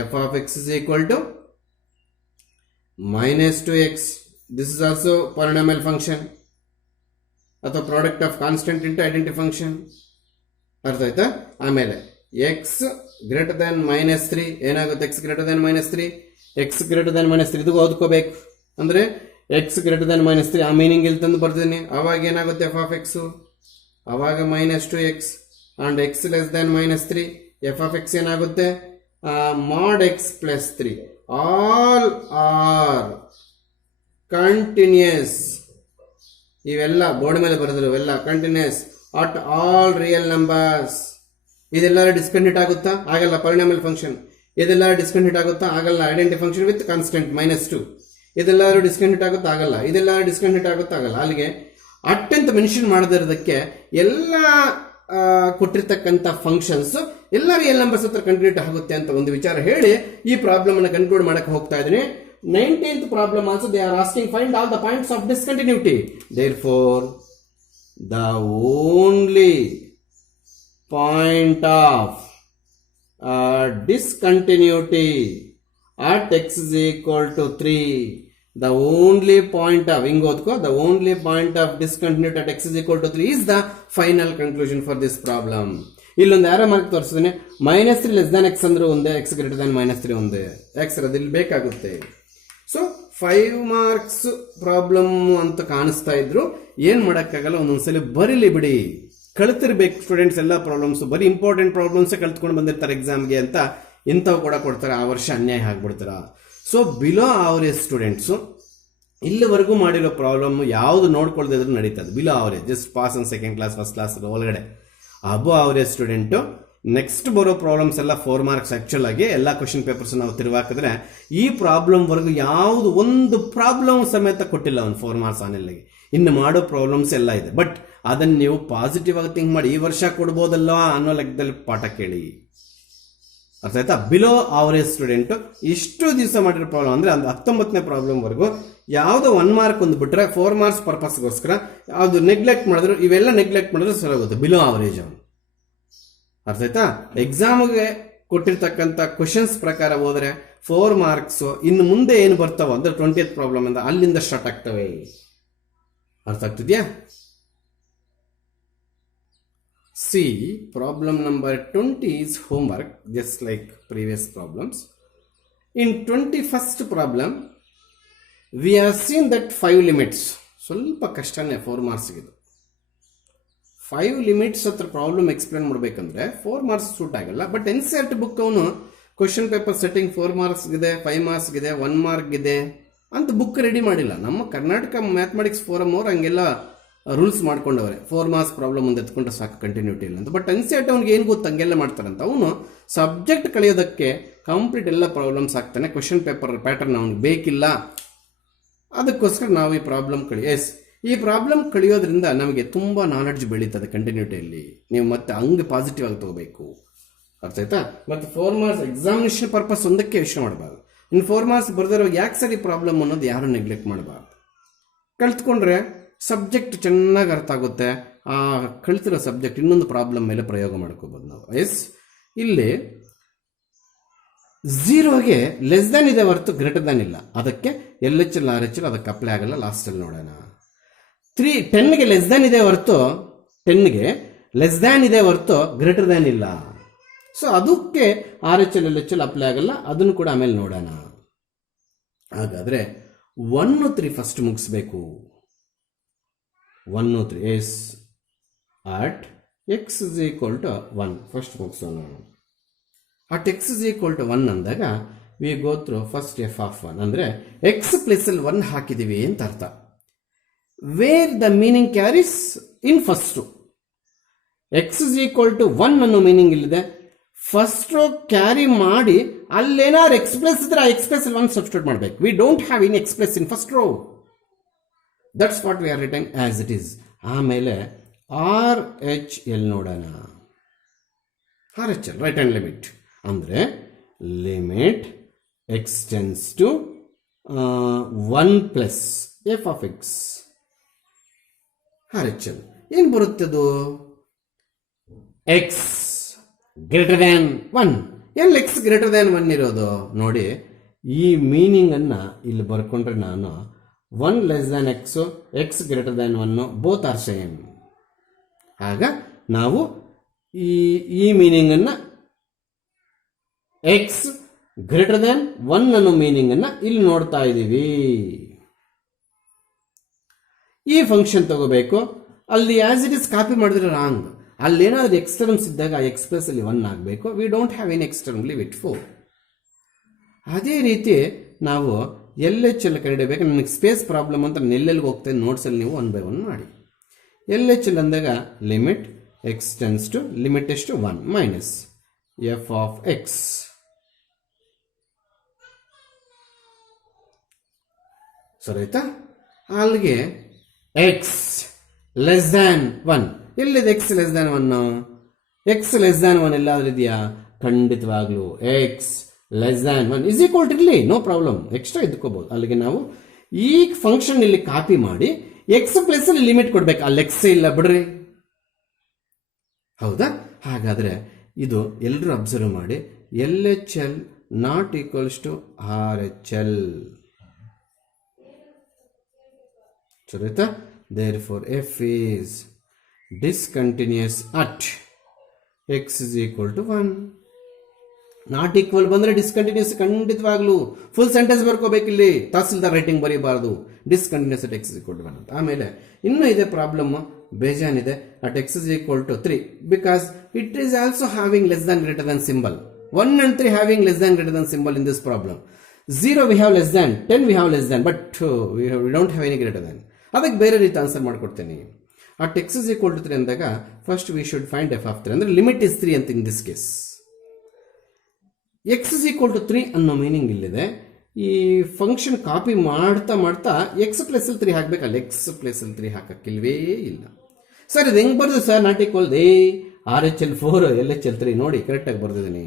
f of x is equal to -2x. This is also polynomial function ಅಥವಾ product of constant into identity function. ಅರ್ಥ ಆಯ್ತಾ? ಆಮೇಲೆ x greater than -3 ಏನಾಗುತ್ತೆ x greater than -3, x greater than -3 ಇದು ಓದ್ಕೋಬೇಕು. ಅಂದ್ರೆ x greater than -3 ಆ meaning ಇಲ್ಲಿ ತಂದು ಬರ್ತೀನಿ. ಅವಾಗ ಏನಾಗುತ್ತೆ f of x, ಅವಾಗ -2x. And x less than -3 f of x ಏನಾಗುತ್ತೆ mod x plus 3. All are continuous. ಇವೆಲ್ಲ ಬೋರ್ಡ್ ಮೇಲೆ ಬರೆದ್ರು, ಇವೆಲ್ಲ continuous at all real numbers. ಇದೆಲ್ಲರೂ ಡಿಸ್ಕಂಟಿನ್ಯೂಟ್ ಆಗುತ್ತಾ? ಆಗಲ್ಲ. Polynomial function. ಇದೆಲ್ಲರೂ ಡಿಸ್ಕಂಟಿನ್ಯೂಟ್ ಆಗುತ್ತಾ? ಆಗಲ್ಲ. Identity function with constant -2. ಇದೆಲ್ಲರೂ ಡಿಸ್ಕಂಟಿನ್ಯೂಟ್ ಆಗುತ್ತಾ? ಆಗಲ್ಲ. ಇದೆಲ್ಲರೂ ಡಿಸ್ಕಂಟಿನ್ಯೂಟ್ ಆಗುತ್ತಾ? ಆಗಲ್ಲ. ಅಲ್ಲಿಗೆ ಅಟ್ ಅಂತ ಮೆನ್ಷನ್ ಮಾಡದಿರೋದಕ್ಕೆ ಎಲ್ಲ ಕೊಟ್ಟಿರ್ತಕ್ಕಂಥ ಫಂಕ್ಷನ್ಸ್ ಎಲ್ಲ ರಿಯಲ್ ನಂಬರ್ಸ್ ಹತ್ರ ಕಂಟಿನ್ಯೂಟ್ ಆಗುತ್ತೆ ಅಂತ ಒಂದು ವಿಚಾರ ಹೇಳಿ ಈ ಪ್ರಾಬ್ಲಮ್ ಅನ್ನು ಕನ್ಕ್ಲೂಡ್ ಮಾಡಕ್ಕೆ ಹೋಗ್ತಾ ಇದ್ದೀನಿ. 19th problem also they are asking find all the points of discontinuity. Therefore, the only point of discontinuity at x is equal to 3. The only point of the only point of discontinuity at x is equal to 3 is the final conclusion for this problem. ಇಲ್ಲೊಂದು arrow mark ತೋರಿಸಿದ್ರೆ -3 less than x ಅಂದ್ರೆ ಒಂದೇ, x greater than -3 ಒಂದೇ. x ಅದಿಲ್ಲಿ ಬೇಕಾಗುತ್ತೆ. So 5 marks problem ಅಂತ ಕಾಣಿಸ್ತಾ ಇದ್ರು, ಏನ್ ಮಾಡಕ್ಕಾಗಲ್ಲ, ಒಂದೊಂದ್ಸಲಿ ಬರೀಲಿ ಬಿಡಿ. ಕಳ್ತಿರ್ಬೇಕು ಸ್ಟೂಡೆಂಟ್ಸ್ ಎಲ್ಲ ಪ್ರಾಬ್ಲಮ್ಸ್. ಬರೀ ಇಂಪಾರ್ಟೆಂಟ್ ಪ್ರಾಬ್ಲಮ್ಸ್ ಕಲ್ತ್ಕೊಂಡು ಬಂದಿರ್ತಾರೆ ಎಕ್ಸಾಮ್ಗೆ ಅಂತ ಇಂಥವು ಕೂಡ ಕೊಡ್ತಾರೆ. ಆ ವರ್ಷ ಅನ್ಯಾಯ ಆಗ್ಬಿಡ್ತಾರ. ಸೊ ಬಿಲೋ ಆವರೇಜ್ ಸ್ಟೂಡೆಂಟ್ಸು ಇಲ್ಲಿವರೆಗೂ ಮಾಡಿರೋ ಪ್ರಾಬ್ಲಮ್ ಯಾವುದು ನೋಡ್ಕೊಳ್ದೇ ಇದ್ರು ನಡೀತದೆ. Below average just pass on second class first class ಒಳಗಡೆ. ಅಬೋ ಆವರೇಜ್ ಸ್ಟೂಡೆಂಟು ನೆಕ್ಸ್ಟ್ ಬರೋ ಪ್ರಾಬ್ಲಮ್ಸ್ ಎಲ್ಲ 4 ಮಾರ್ಕ್ಸ್. ಆಕ್ಚುಲ್ ಆಗಿ ಎಲ್ಲ ಕ್ವಶನ್ ಪೇಪರ್ಸ್ ನಾವು ತಿರುವಾಕಿದ್ರೆ ಈ ಪ್ರಾಬ್ಲಮ್ ವರೆಗೂ ಯಾವುದು ಒಂದು ಪ್ರಾಬ್ಲಮ್ ಸಮೇತ ಕೊಟ್ಟಿಲ್ಲ ಒಂದು 4 ಮಾರ್ಕ್ಸ್ ಆನೆಲ್ಲಾಗಿ. ಇನ್ನು ಮಾಡೋ ಪ್ರಾಬ್ಲಮ್ಸ್ ಎಲ್ಲ ಇದೆ. ಬಟ್ ಅದನ್ನು ನೀವು ಪಾಸಿಟಿವ್ ಆಗಿ ಥಿಂಕ್ ಮಾಡಿ ಈ ವರ್ಷ ಕೊಡ್ಬೋದಲ್ಲ ಅನ್ನೋ ಲೆಕ್ಕದಲ್ಲಿ ಪಾಠ ಕೇಳಿ. ಅರ್ಥ ಆಯ್ತಾ? ಬಿಲೋ ಆವರೇಜ್ ಸ್ಟೂಡೆಂಟ್ ಇಷ್ಟು ದಿವಸ ಮಾಡಿರೋ ಪ್ರಾಬ್ಲಮ್ ಅಂದ್ರೆ 19ನೇ ಪ್ರಾಬ್ಲಮ್ ವರೆಗೂ ಯಾವುದೋ 1 ಮಾರ್ಕ್ ಒಂದು ಬಿಟ್ರೆ 4 ಮಾರ್ಕ್ಸ್ ಪರ್ಪಸ್ಗೋಸ್ಕರ ಯಾವುದು ನೆಗ್ಲೆಕ್ಟ್ ಮಾಡಿದ್ರು, ಇವೆಲ್ಲ ನೆಗ್ಲೆಕ್ಟ್ ಮಾಡಿದ್ರೆ ಸರಿ ಹೋಗುತ್ತೆ. ಬಿಲೋ ಆವರೇಜ್ ಅವನು. ಅರ್ಥ ಆಯ್ತಾ? ಎಕ್ಸಾಮ್ಗೆ ಕೊಟ್ಟಿರ್ತಕ್ಕಂಥ ಕ್ವಶನ್ಸ್ ಪ್ರಕಾರ ಹೋದ್ರೆ 4 ಮಾರ್ಕ್ಸ್ ಇನ್ನು ಮುಂದೆ ಏನು ಬರ್ತಾವ ಅಂದ್ರೆ 20th ಪ್ರಾಬ್ಲಮ್ ಅಂತ ಅಲ್ಲಿಂದ ಸ್ಟಾರ್ಟ್ ಆಗ್ತವೆ. ಅರ್ಥ ಆಗ್ತಿದ್ಯಾ? See, problem number 20 is homework, just like previous problems. In 21st problem, we have seen that 5 limits. ಸ್ವಲ್ಪ ಕಷ್ಟನೇ 4 ಮಾರ್ಕ್ಸ್ ಇದು. 5 ಲಿಮಿಟ್ಸ್ ಹತ್ರ ಪ್ರಾಬ್ಲಮ್ ಎಕ್ಸ್ಪ್ಲೇನ್ ಮಾಡಬೇಕಂದ್ರೆ 4 ಮಾರ್ಕ್ಸ್ ಸೂಟ್ ಆಗಲ್ಲ. ಬಟ್ NCERT ಬುಕ್ ಅವನು ಕ್ವಶನ್ ಪೇಪರ್ ಸೆಟ್ಟಿಂಗ್ 4 ಮಾರ್ಕ್ಸ್ ಇದೆ, 5 ಮಾರ್ಕ್ಸ್ ಇದೆ, 1 mark ಇದೆ ಅಂತ ಬುಕ್ ರೆಡಿ ಮಾಡಿಲ್ಲ. ನಮ್ಮ ಕರ್ನಾಟಕ ಮ್ಯಾಥಮೆಟಿಕ್ಸ್ ಫೋರಮ್ ಅವ್ರು ಹಂಗೆಲ್ಲ ರೂಲ್ಸ್ ಮಾಡ್ಕೊಂಡವ್ರೆ. 4 ಮಾರ್ಕ್ಸ್ ಪ್ರಾಬ್ಲಮ್ ಒಂದು ಎತ್ಕೊಂಡ್ರೆ ಸಾಕು, ಕಂಟಿನ್ಯೂಟಿ ಇಲ್ಲ ಅಂತ. ಬಟ್ NCERT ಅವ್ನಿಗೆ ಏನು ಗೊತ್ತು ಹಂಗೆಲ್ಲ ಮಾಡ್ತಾರಂತ. ಅವನು ಸಬ್ಜೆಕ್ಟ್ ಕಳೆಯೋದಕ್ಕೆ ಕಂಪ್ಲೀಟ್ ಎಲ್ಲ ಪ್ರಾಬ್ಲಮ್ಸ್ ಆಗ್ತಾನೆ. ಕ್ವಶನ್ ಪೇಪರ್ ಪ್ಯಾಟರ್ನ್ ಅವ್ನಿಗೆ ಬೇಕಿಲ್ಲ. ಅದಕ್ಕೋಸ್ಕರ ನಾವು ಈ ಪ್ರಾಬ್ಲಮ್ ಈ ಪ್ರಾಬ್ಲಮ್ ಕಳಿಯೋದ್ರಿಂದ ನಮಗೆ ತುಂಬ ನಾಲೆಡ್ಜ್ ಬೆಳೀತದೆ ಕಂಟಿನ್ಯೂಟಿಯಲ್ಲಿ. ನೀವು ಮತ್ತೆ ಹಂಗೆ ಪಾಸಿಟಿವ್ ಆಗಿ ತಗೋಬೇಕು. ಅರ್ಥ ಆಯ್ತಾ? ಮತ್ತೆ 4 ಮಾರ್ಕ್ಸ್ ಎಕ್ಸಾಮಿನೇಷನ್ ಪರ್ಪಸ್ ಒಂದಕ್ಕೆ ಯೋಚನೆ ಮಾಡಬಾರ್ದು. ಇನ್ನು 4 ಮಾರ್ಕ್ಸ್ ಬರ್ದಿರೋ ಯಾಕೆ ಸರಿ ಪ್ರಾಬ್ಲಮ್ ಅನ್ನೋದು ಯಾರು ನೆಗ್ಲೆಕ್ಟ್ ಮಾಡಬಾರ್ದು. ಕಲ್ತ್ಕೊಂಡ್ರೆ ಸಬ್ಜೆಕ್ಟ್ ಚೆನ್ನಾಗಿ ಅರ್ಥ ಆಗುತ್ತೆ. ಆ ಕಳ್ತಿರೋ ಸಬ್ಜೆಕ್ಟ್ ಇನ್ನೊಂದು ಪ್ರಾಬ್ಲಮ್ ಮೇಲೆ ಪ್ರಯೋಗ ಮಾಡ್ಕೋಬೋದು ನಾವು. ಇಲ್ಲಿ 0ಗೆ ಲೆಸ್ ದ್ಯಾನ್ ಇದೆ ಹೊರತು ಗ್ರೇಟರ್ ದ್ಯಾನ್ ಇಲ್ಲ. ಅದಕ್ಕೆ LHL RHL ಅದಕ್ಕೆ ಅಪ್ಲೈ ಆಗಲ್ಲ. ಲಾಸ್ಟಲ್ಲಿ ನೋಡೋಣ. 10ಗೆ ಲೆಸ್ ದ್ಯಾನ್ ಇದೆ ಹೊರತು 10ಗೆ ಲೆಸ್ ದ್ಯಾನ್ ಇದೆ ಹೊರತು ಗ್ರೇಟರ್ ದ್ಯಾನ್ ಇಲ್ಲ. ಸೊ ಅದಕ್ಕೆ RHL LHL ಅಪ್ಲೈ ಆಗಲ್ಲ. ಅದನ್ನು ಕೂಡ ಆಮೇಲೆ ನೋಡೋಣ. ಹಾಗಾದ್ರೆ 1 3 ಫಸ್ಟ್ ಮುಗಿಸ್ಬೇಕು. 1 3 yes at x is equal to 1 first ಮುಗಿಸೋಣ. At x is equal to 1 ಅಂದಾಗ we go through first f of 1 ಅಂದ್ರೆ x ಪ್ಲೇಸಲ್ಲಿ 1 ಹಾಕಿದೀವಿ ಅಂತ ಅರ್ಥ. Where the meaning carries in first. x is equal to 1 ಅನ್ನೋ ಮೀನಿಂಗ್ ಇಲ್ಲಿದೆ. ಫಸ್ಟ್ ರೋ ಕ್ಯಾರಿ ಮಾಡಿ ಅಲ್ಲೇನಾದ್ರು ಎಕ್ಸ್ ಪ್ಲಸ್ ಇದ್ರೆ ಆ ಎಕ್ಸ್ ಪ್ಲಸ್ ಅಲ್ಲಿ 1 ಸಬ್ಸ್ಟಿಟ್ಯೂಟ್ ಮಾಡಬೇಕು. We don't have in x plus in first row. That's what we are written as it is. ಆಮೇಲೆ R H L ನೋಡೋಣ. R H L right hand limit ಅಂದರೆ limit x tends to 1 plus f of x. R H L ಏನು ಬರುತ್ತದು? X greater than 1. ಎಲ್ಲಿ X greater than 1 ಇರೋದು ನೋಡಿ. ಈ meaning ಅನ್ನ ಇಲ್ಲಿ ಬರ್ಕೊಂಡ್ರೆ ನಾನು 1 less than x, X greater than 1 both are same. ಆಗ ನಾವು ಈ ಮೀನಿಂಗ್ ಅನ್ನ ಎಕ್ಸ್ ಗ್ರೇಟರ್ ದ್ಯಾನ್ 1 ಅನ್ನೋ ಮೀನಿಂಗ್ ಅನ್ನ ಇಲ್ಲಿ ನೋಡ್ತಾ ಇದ್ದೀವಿ. ಈ ಫಂಕ್ಷನ್ ತಗೋಬೇಕು. ಅಲ್ಲಿ ಆಸ್ ಇಟ್ ಇಸ್ ಕಾಪಿ ಮಾಡಿದ್ರೆ ರಾಂಗ್. ಅಲ್ಲೇನಾದ್ರೂ ಎಕ್ಸ್ ಟರ್ಮ್ಸ್ ಇದ್ದಾಗ ಎಕ್ಸ್ ಪ್ಲಸ್ ಅಲ್ಲಿ 1 ಆಗಬೇಕು. We don't have an x term, leave it 4. ಅದೇ ರೀತಿ ನಾವು ಎಲ್ ಎಚ್ ಎಲ್ ಕಂಡುಹಿಡಿಯಬೇಕು. ನನಗೆ ಸ್ಪೇಸ್ ಪ್ರಾಬ್ಲಮ್ ಅಂತ ನಾನು ಎಲ್ಲೆಲ್ಲಿಗೆ ಹೋಗ್ತೇನೆ ನೋಟ್ಸಲ್ಲಿ ನೀವು 1 ಬೈ 1 ಮಾಡಿ. ಎಲ್ ಎಚ್ ಎಲ್ ಅಂದಾಗ limit x tends to limit ಎಷ್ಟು 1 ಮೈನಸ್ ಎಫ್ ಆಫ್ ಎಕ್ಸ್. ಸರಿ ಆಯ್ತಾ? ಅಲ್ಲಿಗೆ ಎಕ್ಸ್ ಲೆಸ್ ದ್ಯಾನ್ 1 ಎಲ್ಲಿದೆ? X less than 1. X less than 1 ಎಲ್ಲಾದ್ರೂ ಇದೆಯಾ? ಖಂಡಿತವಾಗ್ಲೂ x less than 1 is equal to ಇರಲಿ, ನೋ ಪ್ರಾಬ್ಲಮ್, ಎಕ್ಸ್ಟ್ರಾ ಇದ್ಕೋಬಹುದು. ಅಲ್ಲಿಗೆ ನಾವು ಈ ಫಂಕ್ಷನ್ ಇಲ್ಲಿ ಕಾಪಿ ಮಾಡಿ ಎಕ್ಸ್ ಪ್ಲಸ್ ಅಲ್ಲಿ ಲಿಮಿಟ್ ಕೊಡ್ಬೇಕು. ಅಲ್ಲಿ ಎಕ್ಸ್ ಇಲ್ಲ ಬಿಡ್ರಿ. ಹೌದಾ? ಹಾಗಾದ್ರೆ ಇದು ಎಲ್ಲರೂ ಅಬ್ಸರ್ವ್ ಮಾಡಿ. L H L not equals to R H L. ಸರಿತಾ? Therefore, f is discontinuous at x is equal to 1. Not equal ಬಂದ್ರೆ ಡಿಸ್ಕಂಟಿನ್ಯೂಸ್ ಖಂಡಿತವಾಗ್ಲೂ ಫುಲ್ ಸೆಂಟೆನ್ಸ್ ಬರ್ಕೋಬೇಕಿಲ್ಲಿ. ತಹಸೀಲ್ದಾರ್ ರೈಟಿಂಗ್ ಬರೀಬಾರ್ದು. Discontinuous at x is equal to 1 ಅಂತ. ಆಮೇಲೆ ಇನ್ನೂ ಇದೆ ಪ್ರಾಬ್ಲಮ್, ಬೇಜಾನಿದೆ. At x is equal to 3 because it is also having less than greater than symbol. 1 and 3 having less than greater than symbol in this problem. 0 we have less than, 10 we have less than, but we don't have any greater than. ಅದಕ್ಕೆ ಬೇರೆ ರೀತಿ answer ಮಾಡ್ಕೊಡ್ತೇನೆ. At x is equal to 3 ಅಂದಾಗ first we should find f of 3 ಅಂದ್ರೆ limit is 3 ಅಂತ in this case. X is equal to 3 ಅನ್ನೋ meaning ಇಲ್ಲಿದೆ. ಈ ಫಂಕ್ಷನ್ ಕಾಪಿ ಮಾಡ್ತಾ ಮಾಡ್ತಾ ಎಕ್ಸ್ ಪ್ಲಸ್ ಅಲ್ಲಿ 3 ಹಾಕ್ಬೇಕಲ್ಲ, ಎಕ್ಸ್ ಪ್ಲಸ್ ಅಲ್ಲಿ 3 ಹಾಕಕ್ಕಿಲ್ವೇ ಇಲ್ಲ. ಸರ್ ಇದು ಹೆಂಗ್ ಬರ್ದು sir? Not equal R H L 4 L H L 3 ನೋಡಿ ಕರೆಕ್ಟಾಗಿ ಬರ್ದಿದ್ದೀನಿ.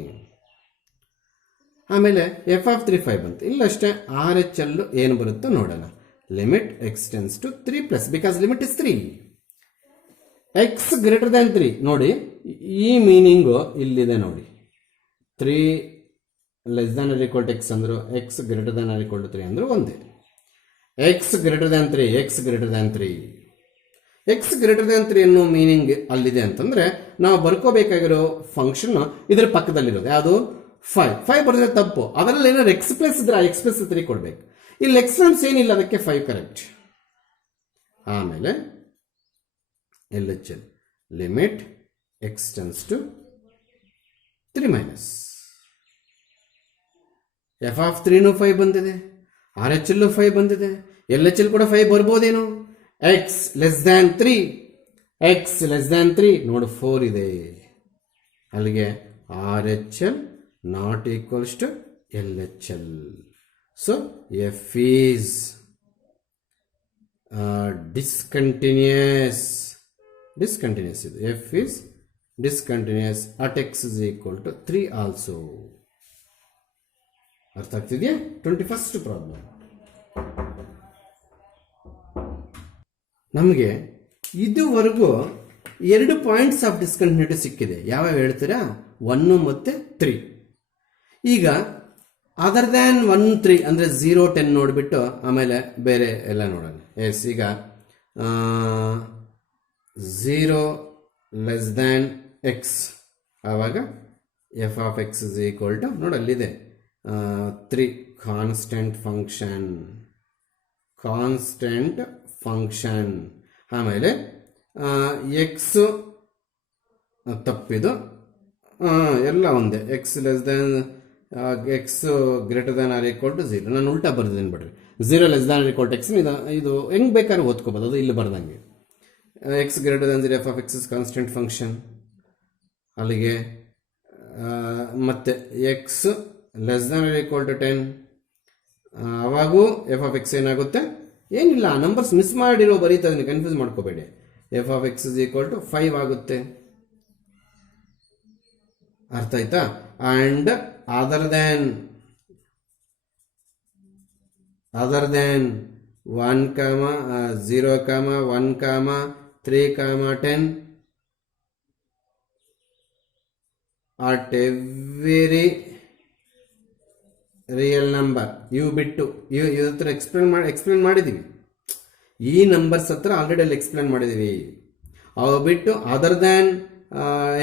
ಆಮೇಲೆ ಎಫ್ ಆಫ್ 3 5 ಬಂತು. ಇಲ್ಲಷ್ಟೇ ಆರ್ ಎಚ್ ಎಲ್ ಏನು ಬರುತ್ತೋ ನೋಡೋಣ. Limit x tends to 3 plus because limit is 3. X greater than 3 ನೋಡಿ, ಈ ಮೀನಿಂಗು ಇಲ್ಲಿದೆ ನೋಡಿ. 3 less than or equal to x ಅಂದ್ರು, x greater than or equal to 3 ಅಂದ್ರು ಒಂದೇ. X greater than 3, x greater than 3. X greater than 3 ಅನ್ನೋ meaning ಅಲ್ಲಿದೆ ಅಂತಂದ್ರೆ ನಾವು ಬರ್ಕೋಬೇಕಾಗಿರೋ ಫಂಕ್ಷನ್ ಇದ್ರ ಪಕ್ಕದಲ್ಲಿರೋದು ಯಾವುದು? 5 ಬರೆದ್ರೆ ತಪ್ಪು. ಅದರಲ್ಲಿ ಏನಾದ್ರು ಎಕ್ಸ್ ಪ್ಲಸ್ ಇದ್ರೆ ಆ ಎಕ್ಸ್ ಪ್ಲಸ್ 3 ಕೊಡ್ಬೇಕು. ಇಲ್ಲಿ ಎಕ್ಸ್ ಟರ್ಮ್ಸ್ ಏನಿಲ್ಲ, ಅದಕ್ಕೆ 5 ಕರೆಕ್ಟ್. ಆಮೇಲೆ L H L limit x tends to 3 minus f of 3 5 ಬಂದಿದೆ, ಆರ್ ಎಚ್ ಎಲ್ 5 ಬಂದಿದೆ, ಎಲ್ ಎಚ್ ಎಲ್ ಕೂಡ 5 ಬರ್ಬೋದೇನು? X less than 3, x less than 3 ನೋಡು 4 ಇದೆ. ಅಲ್ಲಿಗೆ R H L not equals to L H L. So f is discontinuous ಇದು f is discontinuous at x is equal to 3 also. ಅರ್ಥ ಆಗ್ತಿದೆಯಾ? 21st problem. ನಮಗೆ ಇದುವರೆಗೂ 2 points of discontinuity ಸಿಕ್ಕಿದೆ. ಯಾವ್ಯಾವ ಹೇಳ್ತೀರಾ? 1 ಮತ್ತೆ 3. ಈಗ ಅದರ್ ದ್ಯಾನ್ 1 3 ಅಂದರೆ 0 10 ನೋಡಿಬಿಟ್ಟು ಆಮೇಲೆ ಬೇರೆ ಎಲ್ಲ ನೋಡೋಣ. ಎಸ್, ಈಗ 0 ಲೆಸ್ ದ್ಯಾನ್ ಎಕ್ಸ್ ಆವಾಗ f of X is equal to ನೋಡಲ್ಲಿದೆ 3 ಕಾನ್ಸ್ಟೆಂಟ್ ಫಂಕ್ಷನ್. ಆಮೇಲೆ ಎಕ್ಸ್ ತಪ್ಪಿದು ಎಲ್ಲ ಒಂದೇ. X less than x greater than or equal to 0. ನಾನು ಉಲ್ಟಾ ಬರ್ದಿದ್ದೀನಿ ಬಿಡ್ರಿ. 0 less than or equal to x ಇದು ಹೆಂಗೆ ಬೇಕಾದ್ರೆ ಓದ್ಕೋಬೋದು. ಅದು ಇಲ್ಲಿ ಬರ್ದಂಗೆ x greater than 0 f of X is constant function. ಅಲ್ಲಿಗೆ ಮತ್ತು x less than equal to 10, ಅವಾಗೂ F of x ಏನಾಗುತ್ತೆ, ಏನಿಲ್ಲ ನಂಬರ್ಸ್ ಮಿಸ್ ಮಾಡಿರೋ ಬರೀತಾ ಇದನ್ನು ಕನ್ಫ್ಯೂಸ್ ಮಾಡ್ಕೋಬೇಡಿ. F of X is equal to 5 ಆಗುತ್ತೆ. ಅರ್ಥ ಆಯ್ತಾ? And other than 1, 0, 1, 3, 10 at every real number ಇವು ಬಿಟ್ಟು ಇವ್ರ ಹತ್ರ ಎಕ್ಸ್ಪ್ಲೇನ್ ಮಾಡಿದ್ದೀವಿ. ಈ ನಂಬರ್ಸ್ ಹತ್ರ ಆಲ್ರೆಡಿ ಅಲ್ಲಿ ಎಕ್ಸ್ಪ್ಲೇನ್ ಮಾಡಿದ್ದೀವಿ. ಅವು ಬಿಟ್ಟು ಅದರ್ ದ್ಯಾನ್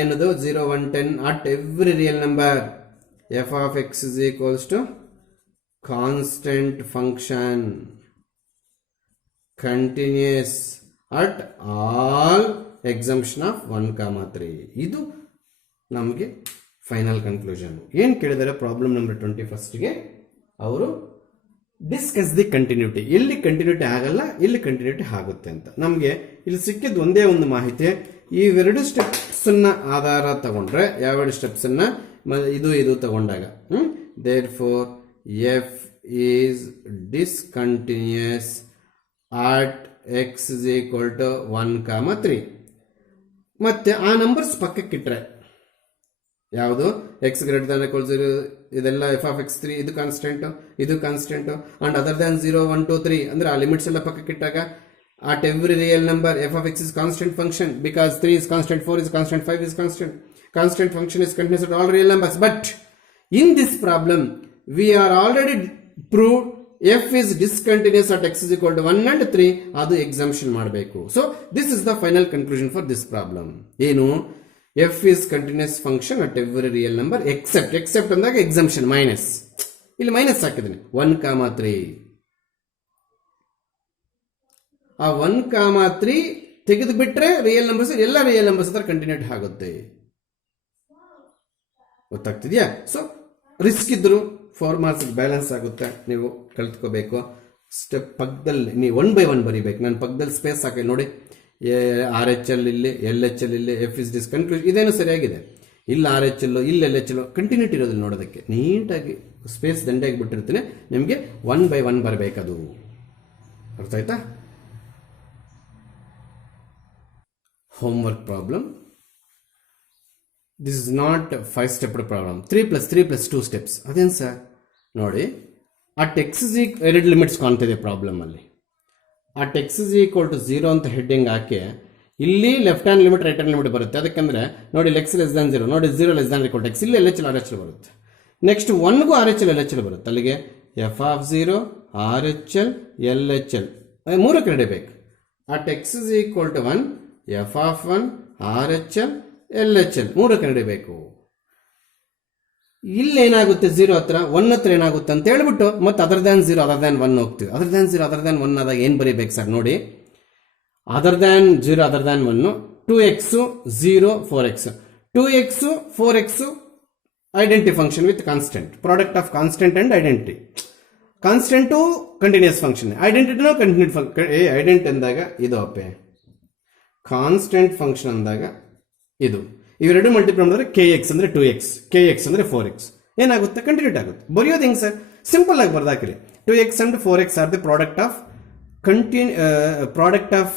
ಏನದು 0, 1, 10 at every real number f of X is equals to constant function continuous at all exemption of 1, 3. ಇದು ನಮಗೆ ಫೈನಲ್ ಕನ್ಕ್ಲೂಷನ್. ಏನು ಕೇಳಿದರೆ ಪ್ರಾಬ್ಲಮ್ ನಂಬರ್ 21ಗೆ ಅವರು ಡಿಸ್ಕಸ್ ದಿ ಕಂಟಿನ್ಯೂಟಿ. ಎಲ್ಲಿ ಕಂಟಿನ್ಯೂಟಿ ಆಗಲ್ಲ, ಇಲ್ಲಿ ಕಂಟಿನ್ಯೂಟಿ ಆಗುತ್ತೆ ಅಂತ ನಮಗೆ ಇಲ್ಲಿ ಸಿಕ್ಕಿದ್ದು ಒಂದೇ ಒಂದು ಮಾಹಿತಿ. ಇವೆರಡು ಸ್ಟೆಪ್ಸನ್ನ ಆಧಾರ ತಗೊಂಡ್ರೆ, ಯಾವೆರಡು ಸ್ಟೆಪ್ಸನ್ನ ಇದು ತಗೊಂಡಾಗ therefore F is discontinuous at x is equal to 1, 3. ಮತ್ತೆ ಆ ನಂಬರ್ಸ್ ಪಕ್ಕಕ್ಕಿಟ್ರೆ ಯಾವುದು ಎಕ್ಸ್ ಗ್ರೇಟರ್ ದಾನ್ ಈಕ್ವಲ್ 0 ಇದೆಲ್ಲ ಎಫ್ ಆಫ್ ಎಕ್ಸ್ 3 ಇದು ಕಾನ್ಸ್ಟೆಂಟು ಅಂಡ್ ಅದರ್ ದ್ಯಾನ್ 0, 1, 2, 3 ಅಂದ್ರೆ ಆ ಲಿಮಿಟ್ಸ್ ಎಲ್ಲ ಪಕ್ಕಕ್ಕಿಟ್ಟಾಗ at every real number f of x is constant function because 3 is constant, 4 is constant, 5 is constant function is continuous at all real numbers. But in this problem we are already proved f is discontinuous at x is equal to 1 and 3. adu exemption ಮಾಡಬೇಕು. So this is the final conclusion for this problem. ಏನು f is continuous function at every real number except ಅಂದಾಗ exemption minus, ಇಲ್ಲಿ minus ಹಾಕಿದ್ದೀನಿ 1, 3. ಆ 1, 3 ತೆಗೆದು ಬಿಟ್ರೆ real numbers ಎಲ್ಲ real numbers ಹತ್ರ ಕಂಟಿನ್ಯೂಟಿ ಆಗುತ್ತೆ. ಗೊತ್ತಾಗ್ತಿದ್ಯಾ? ಸೊ ರಿಸ್ಕ್ ಇದ್ರು 4 ಮಾರ್ಕ್ಸ್ ಬ್ಯಾಲೆನ್ಸ್ ಆಗುತ್ತೆ. ನೀವು ಕಲ್ತ್ಕೋಬೇಕು. ಸ್ಟೆಪ್ ಪಕ್ಕದಲ್ಲಿ ನೀವು 1 by 1 ಬರೀಬೇಕು. ನಾನು ಪಕ್ಕದಲ್ಲಿ ಸ್ಪೇಸ್ ಹಾಕಿ ನೋಡಿ, RHL ಇಲ್ಲಿ, LHL ಇಲ್ಲಿ, ಎಫ್ ಇಸ್ ಡಿಸ್ಕಂಟಿನ್ಯೂಸ್ ಇದೇನು ಸರಿಯಾಗಿದೆ. ಇಲ್ಲಿ RHL ಇಲ್ಲಿ LHL ಕಂಟಿನ್ಯೂಟಿ ಇರೋದಿಲ್ಲ ನೋಡೋದಕ್ಕೆ. ನೀಟಾಗಿ ಸ್ಪೇಸ್ ದಂಡೆಗೆ ಬಿಟ್ಟಿರ್ತೀನಿ. ನಿಮಗೆ 1 by 1 ಬರಬೇಕದು. ಅರ್ಥ ಆಯ್ತಾ? Homework problem. This is not 5 stepped problem. 3 + 3 + 2 steps. ಅದೇನು ಸರ್ ನೋಡಿ, ಅಟ್ ಎಕ್ಸ್ ಇಸ್ ಎರಡು ಲಿಮಿಟ್ಸ್ ಕಾಣ್ತಿದೆ ಪ್ರಾಬ್ಲಮಲ್ಲಿ. At x is equal to 0 ಅಂತ ಹೆಡ್ಡಿಂಗ್ ಹಾಕಿ ಇಲ್ಲಿ left hand limit right hand limit ಬರುತ್ತೆ. ಅದಕ್ಕಂದ್ರೆ ನೋಡಿ ಎಕ್ಸ್ ಲೆಸ್ ದ್ಯಾನ್ 0, ನೋಡಿ 0 less than equal to x, ಇಲ್ಲಿ LHL RHL ಬರುತ್ತೆ. ನೆಕ್ಸ್ಟ್ 1ಗೂ RHL LHL ಬರುತ್ತೆ. ಅಲ್ಲಿಗೆ ಎಫ್ ಆಫ್ 0 RHL LHL 3 ಕಡಿಬೇಕು. At x is equal to 1 f of 1 RHL LHL 3 ಕಡಿಬೇಕು. ಇಲ್ಲಿ ಏನಾಗುತ್ತೆ 0 ಹತ್ರ 1 ಹತ್ರ ಏನಾಗುತ್ತೆ ಅಂತ ಹೇಳ್ಬಿಟ್ಟು ಮತ್ತೆ ಅದರ್ ದ್ಯಾನ್ 0 ಅದರ್ ದ್ಯಾನ್ 1 ಹೋಗ್ತೀವಿ. ಅದರ್ ದ್ಯಾನ್ 0 ಅದರ್ ದ್ಯಾನ್ 1 ಆದಾಗ ಏನು ಬರೀಬೇಕು ಸರ್ ನೋಡಿ, other than 0 other than 1 2x 0 4x 2x 4x identity function with constant, product of constant and identity. Constant continuous function, ಐಡೆಂಟಿಟಿನೂ ಕಂಟಿನ್ಯೂಸ್ ಐಡೆಂಟಿ ಅಂದಾಗ ಇದು ಅಪ್ಪೆ, constant function ಅಂದಾಗ ಇದು. ಇವೆರಡು ಮಲ್ಟಿಪ್ಲೈ ಮಾಡಿದ್ರೆ kx ಅಂದ್ರೆ 2x, kx ಅಂದ್ರೆ 4x ಏನಾಗುತ್ತೆ, ಕಂಟಿನ್ಯೂಟ್ ಆಗುತ್ತೆ. ಬರೆಯೋದು ಹೆಂಗೆ ಸರ್? ಸಿಂಪಲ್ ಆಗಿ ಬರ್ದಾಕಿರಿ. 2x and 4x are the product of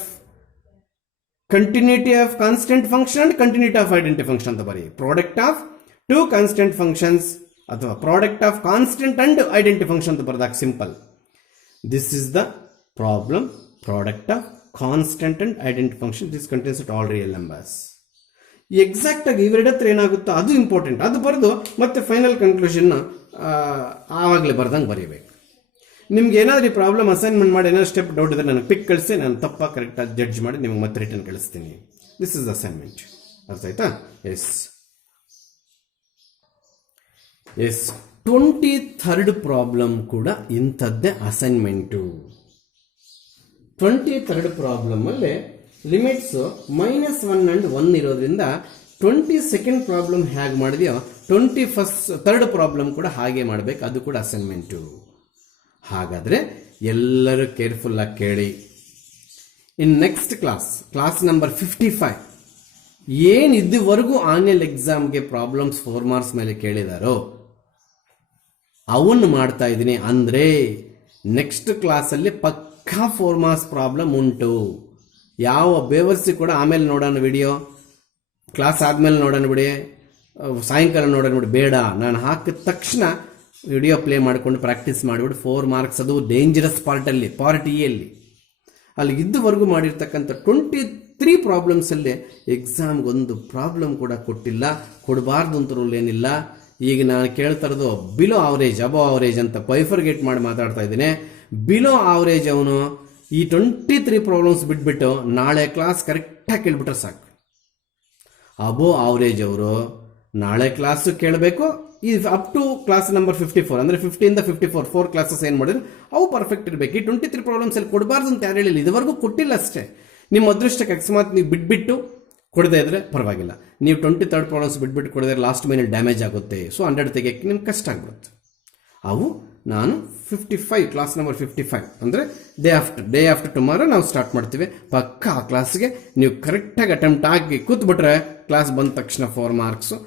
continuity of constant function and continuity of identity function ಅಂತ ಬರೀ. ಪ್ರಾಡಕ್ಟ್ ಆಫ್ 2 ಕಾನ್ಸ್ಟೆಂಟ್ ಫಂಕ್ಷನ್ಸ್ ಅಥವಾ product of constant and identity function ಅಂತ ಬರ್ದಾಕ simple. This is the problem. Product of constant and identity function this contains at all real numbers. Exact ಆಗಿ ಇವೆರಡು ಹತ್ರ ಏನಾಗುತ್ತೋ ಅದು ಇಂಪಾರ್ಟೆಂಟ್. ಅದು ಬರೆದು ಮತ್ತೆ ಫೈನಲ್ ಕನ್ಕ್ಲೂಷನ್ ಆವಾಗಲೇ ಬರ್ದಂಗೆ ಬರೀಬೇಕು. ನಿಮ್ಗೆ ಏನಾದರೂ ಈ ಪ್ರಾಬ್ಲಮ್ ಅಸೈನ್ಮೆಂಟ್ ಮಾಡಿ ಏನಾದ್ರು ಸ್ಟೆಪ್ ಡೌಟ್ ಇದ್ರೆ ನನಗೆ ಪಿಕ್ ಕಳಿಸಿ, ನಾನು ತಪ್ಪ ಕರೆಕ್ಟಾಗಿ ಜಡ್ಜ್ ಮಾಡಿ ನಿಮಗೆ ಮತ್ತೆ ರಿಟರ್ನ್ ಕಳಿಸ್ತೀನಿ. This is assignment. ಅರ್ಥ ಆಯ್ತಾ? ಎಸ್ 23rd ಪ್ರಾಬ್ಲಮ್ ಕೂಡ ಇಂಥದ್ದೇ ಅಸೈನ್ಮೆಂಟು. 23rd ಪ್ರಾಬ್ಲಮ್ ಅಲ್ಲಿ ಲಿಮಿಟ್ಸ್ -1 and 1 ಇರೋದ್ರಿಂದ 22nd ಪ್ರಾಬ್ಲಮ್ ಹೇಗೆ ಮಾಡಿದೆಯೋ 23rd ಪ್ರಾಬ್ಲಮ್ ಕೂಡ ಹಾಗೆ ಮಾಡಬೇಕು. ಅದು ಕೂಡ ಅಸೈನ್ಮೆಂಟು. ಹಾಗಾದರೆ ಎಲ್ಲರೂ ಕೇರ್ಫುಲ್ ಆಗಿ ಕೇಳಿ. ಇನ್ ನೆಕ್ಸ್ಟ್ ಕ್ಲಾಸ್ ನಂಬರ್ 55 ಏನು ಇದುವರೆಗೂ ಆನ್ಯಲ್ ಎಕ್ಸಾಮ್ಗೆ ಪ್ರಾಬ್ಲಮ್ಸ್ 4 ಮಾರ್ಕ್ಸ್ ಮೇಲೆ ಕೇಳಿದಾರೋ ಅವನ್ನು ಮಾಡ್ತಾ ಇದ್ದೀನಿ. ಅಂದರೆ ನೆಕ್ಸ್ಟ್ ಕ್ಲಾಸಲ್ಲಿ ಪಕ್ಕಾ 4 ಮಾರ್ಕ್ಸ್ ಪ್ರಾಬ್ಲಮ್ ಉಂಟು. ಯಾವ ಬೇವರ್ಸಿ ಕೂಡ ಆಮೇಲೆ ನೋಡೋಣ ವಿಡಿಯೋ, ಕ್ಲಾಸ್ ಆದಮೇಲೆ ನೋಡೋಣ ಬಿಡಿ, ಸಾಯಂಕಾಲ ನೋಡೋಣ ಬಿಡಿ, ಬೇಡ. ನಾನು ಹಾಕಿದ ತಕ್ಷಣ ವಿಡಿಯೋ ಪ್ಲೇ ಮಾಡಿಕೊಂಡು ಪ್ರಾಕ್ಟೀಸ್ ಮಾಡಿಬಿಟ್ಟು 4 ಮಾರ್ಕ್ಸ್, ಅದು ಡೇಂಜರಸ್ ಪಾರ್ಟ್ ಇಯಲ್ಲಿ ಅಲ್ಲಿ ಇದುವರೆಗೂ ಮಾಡಿರ್ತಕ್ಕಂಥ 23 ಪ್ರಾಬ್ಲಮ್ಸಲ್ಲಿ ಎಕ್ಸಾಮ್ಗೊಂದು ಪ್ರಾಬ್ಲಮ್ ಕೂಡ ಕೊಟ್ಟಿಲ್ಲ, ಕೊಡಬಾರ್ದು ಅಂತ ರೂಲ್ ಏನಿಲ್ಲ. ಈಗ ನಾನು ಕೇಳ್ತಾ ಇರೋದು ಬಿಲೋ ಆವರೇಜ್, ಅಬೋ ಆವರೇಜ್ ಅಂತ ಬೈಫರ್ಗೇಟ್ ಮಾಡಿ ಮಾತಾಡ್ತಾ ಇದ್ದೀನಿ. ಬಿಲೋ ಆವರೇಜ್ ಅವನು ಈ 23 ಪ್ರಾಬ್ಲಮ್ಸ್ ಬಿಟ್ಬಿಟ್ಟು ನಾಳೆ ಕ್ಲಾಸ್ ಕರೆಕ್ಟಾಗಿ ಕೇಳ್ಬಿಟ್ರೆ ಸಾಕು. ಅಬೋ ಆವರೇಜ್ ಅವರು ನಾಳೆ ಕ್ಲಾಸು ಕೇಳಬೇಕು, ಈ ಅಪ್ ಟು ಕ್ಲಾಸ್ ನಂಬರ್ 54 ಅಂದರೆ 50 ಇಂದ 54 4 ಕ್ಲಾಸಸ್ ಏನು ಮಾಡಿದ್ರು ಅವು ಪರ್ಫೆಕ್ಟ್ ಇರಬೇಕು. ಈ 23 ಪ್ರಾಬ್ಲಮ್ಸಲ್ಲಿ ಕೊಡಬಾರ್ದು ಅಂತ ಯಾರು ಹೇಳಿಲ್ಲ, ಇದುವರೆಗೂ ಕೊಟ್ಟಿಲ್ಲ ಅಷ್ಟೇ. ನಿಮ್ಮ ಅದೃಷ್ಟಕ್ಕೆ ಅಕಸ್ಮಾತ್ ನೀವು ಬಿಟ್ಬಿಟ್ಟು ಕೊಡದೇ ಇದ್ರೆ ಪರವಾಗಿಲ್ಲ, ನೀವು 23 ಪ್ರಾಬ್ಲಮ್ಸ್ ಬಿಟ್ಬಿಟ್ಟು ಕೊಡಿದ್ರೆ ಲಾಸ್ಟ್ ಮೈನಲ್ಲಿ ಡ್ಯಾಮೇಜ್ ಆಗುತ್ತೆ. ಸೊ 100 ತೆಗೆಯೋಕ್ಕೆ ನಿಮ್ಗೆ ಕಷ್ಟ ಆಗ್ಬಿಡುತ್ತೆ. ಅವು ನಾನು 55 ಕ್ಲಾಸ್ ನಂಬರ್ 55 ಅಂದರೆ ಡೇ ಆಫ್ಟರ್ ಟುಮಾರೋ ನಾವು ಸ್ಟಾರ್ಟ್ ಮಾಡ್ತೀವಿ. ಪಕ್ಕ ಆ ಕ್ಲಾಸ್ಗೆ ನೀವು ಕರೆಕ್ಟಾಗಿ ಅಟೆಂಪ್ಟ್ ಆಗಿ ಕೂತ್ಬಿಟ್ರೆ ಕ್ಲಾಸ್ ಬಂದ ತಕ್ಷಣ 4 ಮಾರ್ಕ್ಸು.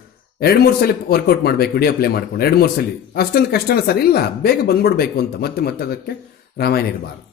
2-3 ಸಲ ವರ್ಕೌಟ್ ಮಾಡಬೇಕು, ವಿಡಿಯೋ ಪ್ಲೇ ಮಾಡ್ಕೊಂಡು 2-3 ಸಲ. ಅಷ್ಟೊಂದು ಕಷ್ಟನ ಸರ್ ಇಲ್ಲ, ಬೇಗ ಬಂದ್ಬಿಡ್ಬೇಕು ಅಂತ ಮತ್ತೆ ಅದಕ್ಕೆ ರಾಮಾಯಣ ಇರಬಾರ್ದು.